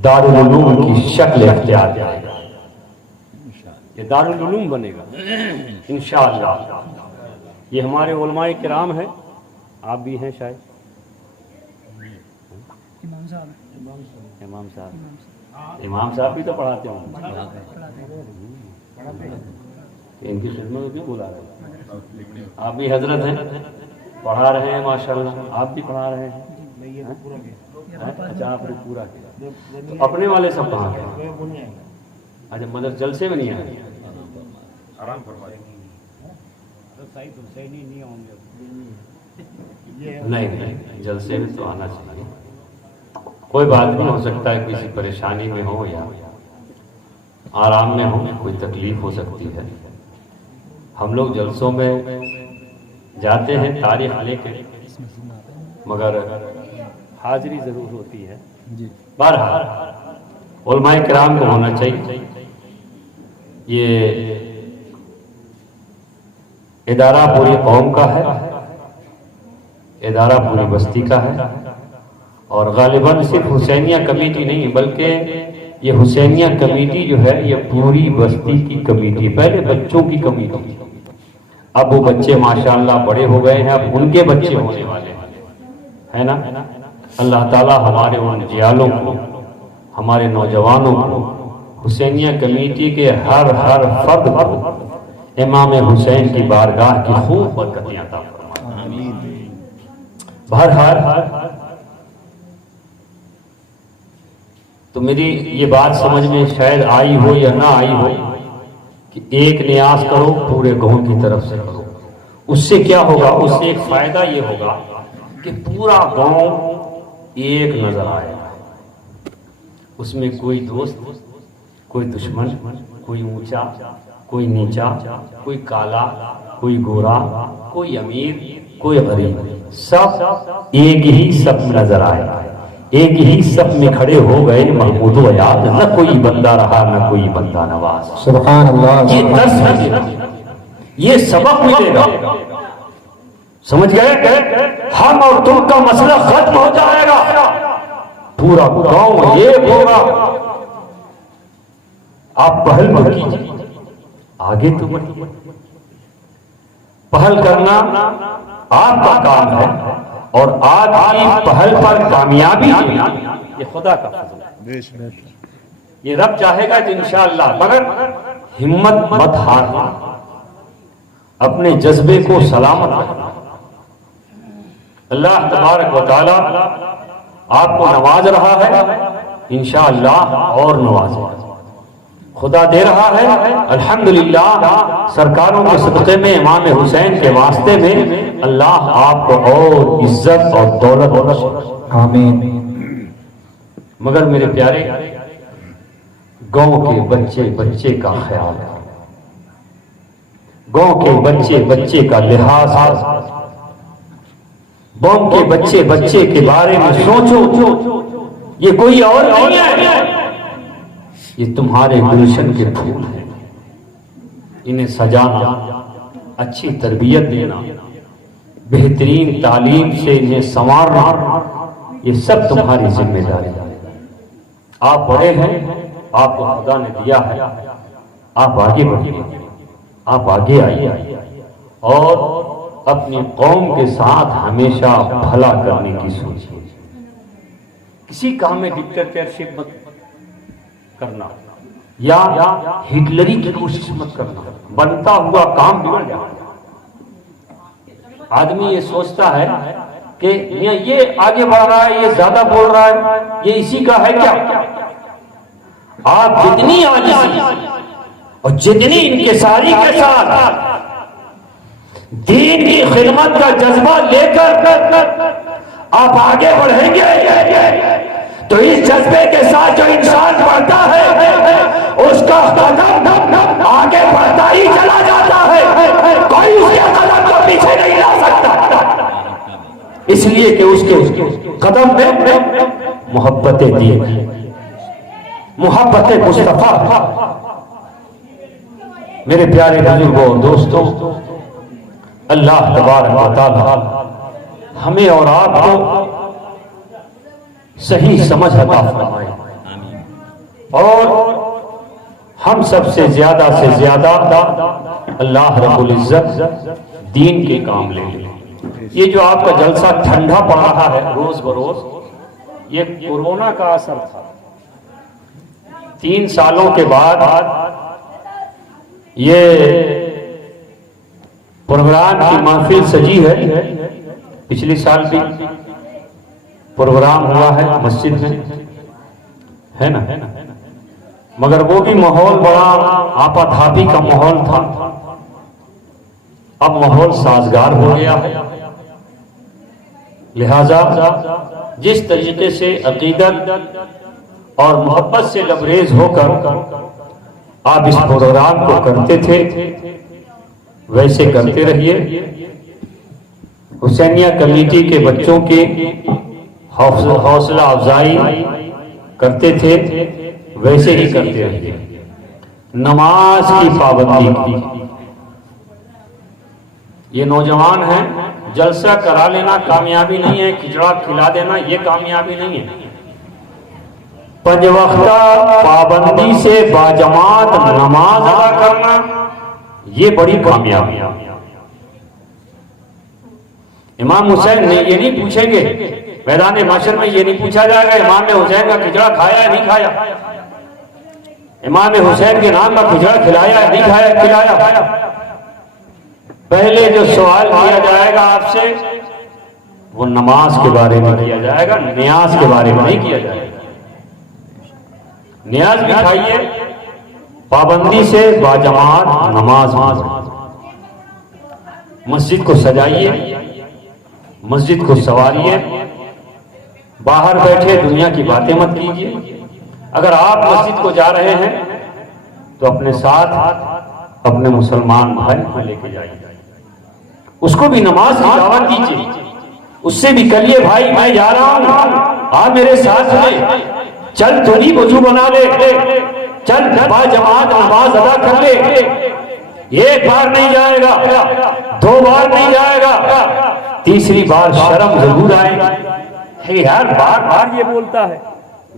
दारुल उलूम की शक्ल इख्तियार करेगा, ये दारुल उलूम बनेगा इंशाअल्लाह। ये हमारे उलमाए किराम हैं, आप भी हैं शायद, इमाम साहब भी तो पढ़ाते होंगे, इनकी खिदमत में क्यों बुला रहे हैं? आप भी हजरत हैं, पढ़ा रहे हैं माशाल्लाह, आप भी पढ़ा रहे हैं। अच्छा आपने पूरा किया, तो अपने वाले सब कहाँ गए? अच्छा मदर जलसे में नहीं आए, आराम नहीं, जलसे में तो आना चाहिए। कोई बात नहीं, हो सकता है किसी परेशानी में हो या आराम में हो, कोई तकलीफ हो सकती है। हम लोग जलसों में जाते हैं तारीख लेके, मगर हाजिरी जरूर होती है। बहरहाल उलमाए किराम को होना चाहिए। ये इदारा पूरी कौम का है, इदारा पूरी बस्ती का है, और गालिबन सिर्फ हुसैनिया कमेटी नहीं बल्कि ये हुसैनिया कमेटी जो है ये पूरी बस्ती की कमेटी, पहले बच्चों की कमेटी, अब वो बच्चे माशाअल्लाह बड़े हो गए हैं, अब उनके बच्चे होने वाले हैं, है ना। अल्लाह ताला हमारे उन जियालों को, हमारे नौजवानों को, हुसैनिया कमेटी के हर फर्द को इमाम हुसैन की बारगाह की खूब बरकतें अता फरमाए। बहरहाल तो मेरी ये बात समझ में शायद आई हो या ना आई हो कि एक न्यास करो पूरे गांव की तरफ से करो, उससे क्या होगा? उससे एक फायदा ये होगा कि पूरा गांव एक नजर आएगा, उसमें कोई दोस्त, कोई दुश्मन, कोई ऊंचा, कोई नीचा, कोई काला, कोई गोरा, कोई अमीर, कोई गरीब, सब एक ही सब नजर आएगा। एक ही सब में खड़े हो गए महमूद याद, न कोई बंदा रहा न कोई बंदा नवाज। सुभान अल्लाह। ये दर्स मिलेगा, ये सबक मिलेगा, समझ गए? हम और तुम का मसला खत्म हो जाएगा, पूरा गांव एक होगा। आप पहल मत कीजिए, आगे तो बढ़िए, पहल करना आपका काम है, और आपकी पहल पर कामयाबी ये खुदा का फजल है, ये रब चाहेगा तो इंशाअल्लाह। मगर हिम्मत मत हारना, अपने जज्बे को सलामत रखना। अल्लाह तबारक व तआला आपको नवाज रहा है, इंशाअल्लाह और नवाजेगा। खुदा दे रहा है अल्हम्दुलिल्लाह, सरकारों के सदक़े में, इमाम हुसैन के वास्ते में अल्लाह आपको और इज्जत और दौलत बख्शे, आमीन। मगर मेरे प्यारे, गांव के बच्चे बच्चे का ख्याल है, गांव के बच्चे बच्चे का लिहाज है, गांव के बच्चे बच्चे के बारे में सोचो, ये कोई और नहीं है, ये तुम्हारे गुलशन के फूल हैं, इन्हें सजाना, अच्छी तरबियत देना, बेहतरीन तालीम से इन्हें संवारना, ये सब तुम्हारी जिम्मेदारी है। आप बड़े हैं, आपको खुदा ने दिया है, आप आगे बढ़िए, आप आगे आइए और अपनी कौम के साथ हमेशा भला करने की सोचिए। किसी काम में डिक्टेटरशिप मत करना या हिटलरी की कोशिश मत करना, बनता हुआ काम बिगड़ जाएगा। आदमी ये सोचता है कि ये आगे बढ़ रहा है, ये ज्यादा बोल रहा है, ये इसी का है क्या? आप जितनी आजिज़ी और जितनी इंकिसारी के साथ दीन की खिदमत का जज्बा लेकर आप आगे बढ़ेंगे तो इस जज्बे के साथ जो इंसान बढ़ता है उसका कदम आगे बढ़ता ही चला जाता है, कोई उसके कदम को पीछे नहीं ला सकता, इसलिए कि उसके कदम में मोहब्बतें दी, मोहब्बतें मुस्तफा। मेरे प्यारे बुजुर्गों, दोस्तों, अल्लाह तबारक व तआला हमें और आपको सही समझ अता फरमाए और हम सबसे ज्यादा से ज्यादा अल्लाह रब्बुल इज्जत दीन के काम ले लें। ये जो आपका जलसा ठंडा पड़ रहा है रोज बरोज, ये कोरोना का असर था। 3 सालों के बाद ये प्रोग्राम की महफिल सजी है। पिछले साल भी प्रोग्राम हुआ है मस्जिद में, है ना, मगर वो भी माहौल बड़ा आपाधापी का माहौल था। अब माहौल साजगार हो गया है, लिहाजा जिस तरीके से अकीदत और मोहब्बत से लबरेज होकर आप इस प्रोग्राम को करते थे वैसे करते रहिए। हुसैनिया कमेटी के बच्चों की हौसला अफजाई करते थे वैसे ही करते रहिए। नमाज की पाबंदी की, ये नौजवान हैं, जलसा करा लेना कामयाबी नहीं है, खिचड़ा खिला देना ये कामयाबी नहीं है। 5 वक्ता पाबंदी से बाजमात नमाज अदा करना ये बड़ी कामयाबी है। इमाम हुसैन ने ये नहीं पूछेंगे मैदान माशर में, ये नहीं पूछा जाएगा इमाम हुसैन का खिचड़ा खाया या नहीं खाया, इमाम हुसैन के नाम का खिचड़ा खिलाया या नहीं खाया खिलाया। पहले जो सवाल किया जाएगा आपसे वो नमाज के बारे में किया जाएगा, नियाज के बारे में नहीं किया जाएगा। नियाज भी खाइए, पाबंदी से बाजमात नमाज, मस्जिद को सजाइए, मस्जिद को संवारिए, बाहर बैठे दुनिया की बातें मत कीजिए। अगर आप मस्जिद को जा रहे हैं तो अपने साथ अपने मुसलमान भाई को लेके जाइए, उसको भी नमाज की दावत कीजिए, उससे भी कहिए भाई मैं जा रहा हूं, आप मेरे साथ में चल, थोड़ी वजू बना ले, चल बाजमात नमाज अदा कर ले। एक बार नहीं जाएगा, 2 बार नहीं जाएगा, 3री बार शर्म जरूर आएगी। यार बार बार ये बोलता है,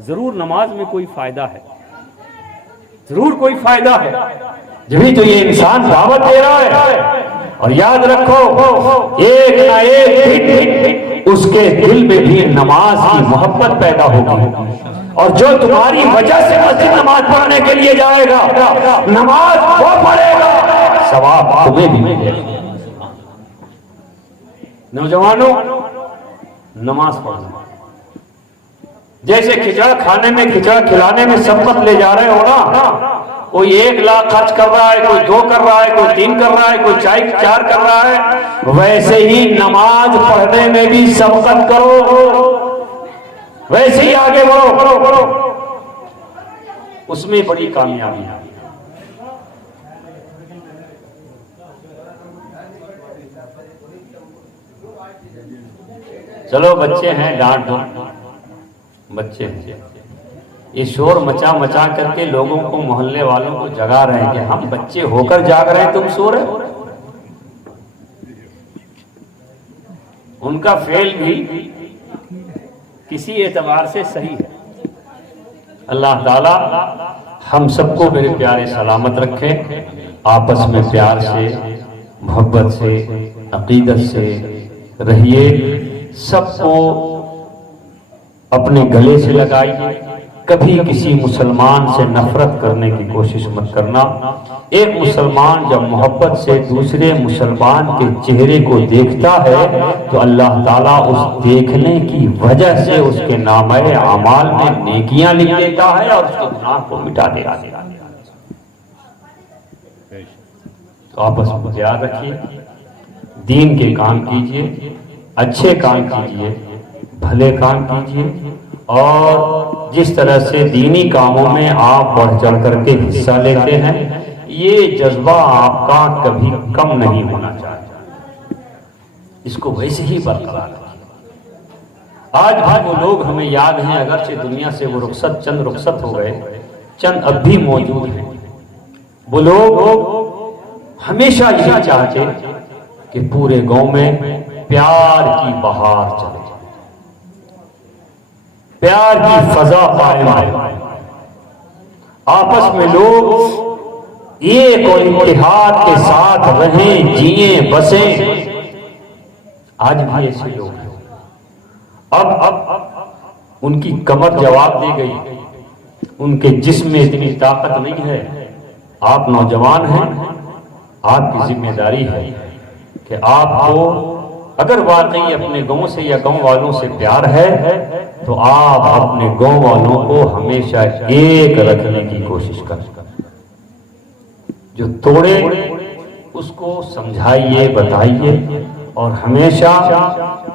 जरूर नमाज में कोई फायदा है, जरूर कोई फायदा है, जभी तो ये इंसान दावत दे रहा है। और याद रखो एक ना एक दिन उसके दिल में भी नमाज की मोहब्बत पैदा होगी, और जो तुम्हारी वजह से मस्जिद नमाज पढ़ने के लिए जाएगा नमाज वो पढ़ेगा, सवाब तुम्हें भी मिलेगा। नौजवानों, नमाज पढ़ना, जैसे खिचड़ा खाने में खिचड़ा खिलाने में संपत्ति ले जा रहे हो ना, कोई 1 लाख खर्च कर रहा है, कोई 2 कर रहा है, कोई 3 कर रहा है, कोई 4 कर रहा है, वैसे ही नमाज पढ़ने में भी संपत्ति करो, वैसे ही आगे बढ़ो, उसमें बड़ी कामयाबी है। चलो बच्चे हैं, डांट दो, बच्चे हैं, ये शोर मचा मचा करके लोगों को, मोहल्ले वालों को जगा रहे हैं कि हम बच्चे होकर जाग रहे हैं, तुम सो रहे हो। उनका फेल भी किसी एतबार से सही है। अल्लाह ताला हम सबको मेरे प्यारे सलामत रखे, आपस में प्यार से, मोहब्बत से, अकीदत से रहिए, सबको अपने गले से लगाइए। कभी किसी मुसलमान से नफरत करने की कोशिश मत करना। एक मुसलमान जब मोहब्बत से दूसरे मुसलमान के चेहरे को देखता है तो अल्लाह ताला उस देखने की वजह से उसके नामे आमाल में नेकियां लिख देता है और उसके गुनाह को मिटा देता है। तो आपस में प्यार रखिए, दीन के काम कीजिए, अच्छे काम कीजिए, भले काम कीजिए, और जिस तरह से दीनी कामों में आप बढ़ चढ़ करके हिस्सा लेते हैं, ये जज्बा आपका कभी कम नहीं होना चाहिए, इसको वैसे ही बरकरार रखिए। आज भी वो लोग हमें याद हैं, अगरचे दुनिया से वो चंद रुखसत हो गए, चंद अब भी मौजूद हैं। वो लोग हमेशा यही चाहते कि पूरे गांव में प्यार की बहार चले, प्यार की फजा कायम है, आपस में लोग एक और इत्तेहाद के साथ रहें, जिए, बसें। आज भी ऐसे लोग हैं। अब उनकी कमर जवाब दे गई, उनके जिस्म में इतनी ताकत नहीं है। आप नौजवान हैं, आपकी जिम्मेदारी है कि आपको अगर वाकई अपने गांव से या गांव वालों से प्यार है तो आप अपने गांव वालों को हमेशा एक रखने की कोशिश करें। जो तोड़े उसको समझाइए, बताइए, और हमेशा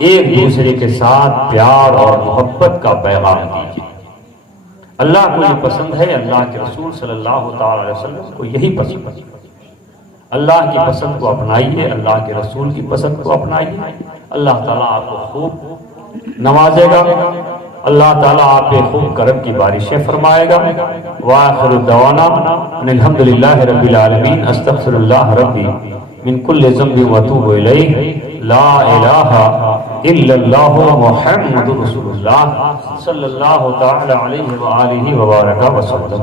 एक दूसरे के साथ प्यार और मोहब्बत का पैगाम दीजिए। अल्लाह को ये पसंद है, अल्लाह के रसूल सल्लल्लाहु अलैहि वसल्लम को यही पसंद है। अल्लाह की पसंद को अपनाइए, अल्लाह के रसूल की पसंद को अपनाइए। अल्लाह ताला आपको खूब नवाजेगा, अल्लाह ताला आप पे खूब करम की बारिशें फरमाएगा। व आखिरु दवाना अल्हम्दुलिल्लाहि रब्बिल आलमीन, अस्तगफिरुल्लाह रब्बी मिन कुल्लि ज़ंबिन व अतूबु इलैहि, ला इलाहा इल्लल्लाहु मुहम्मदुर रसूलुल्लाह सल्लल्लाहु तआला अलैहि व आलिहि व बारका व सल्लम।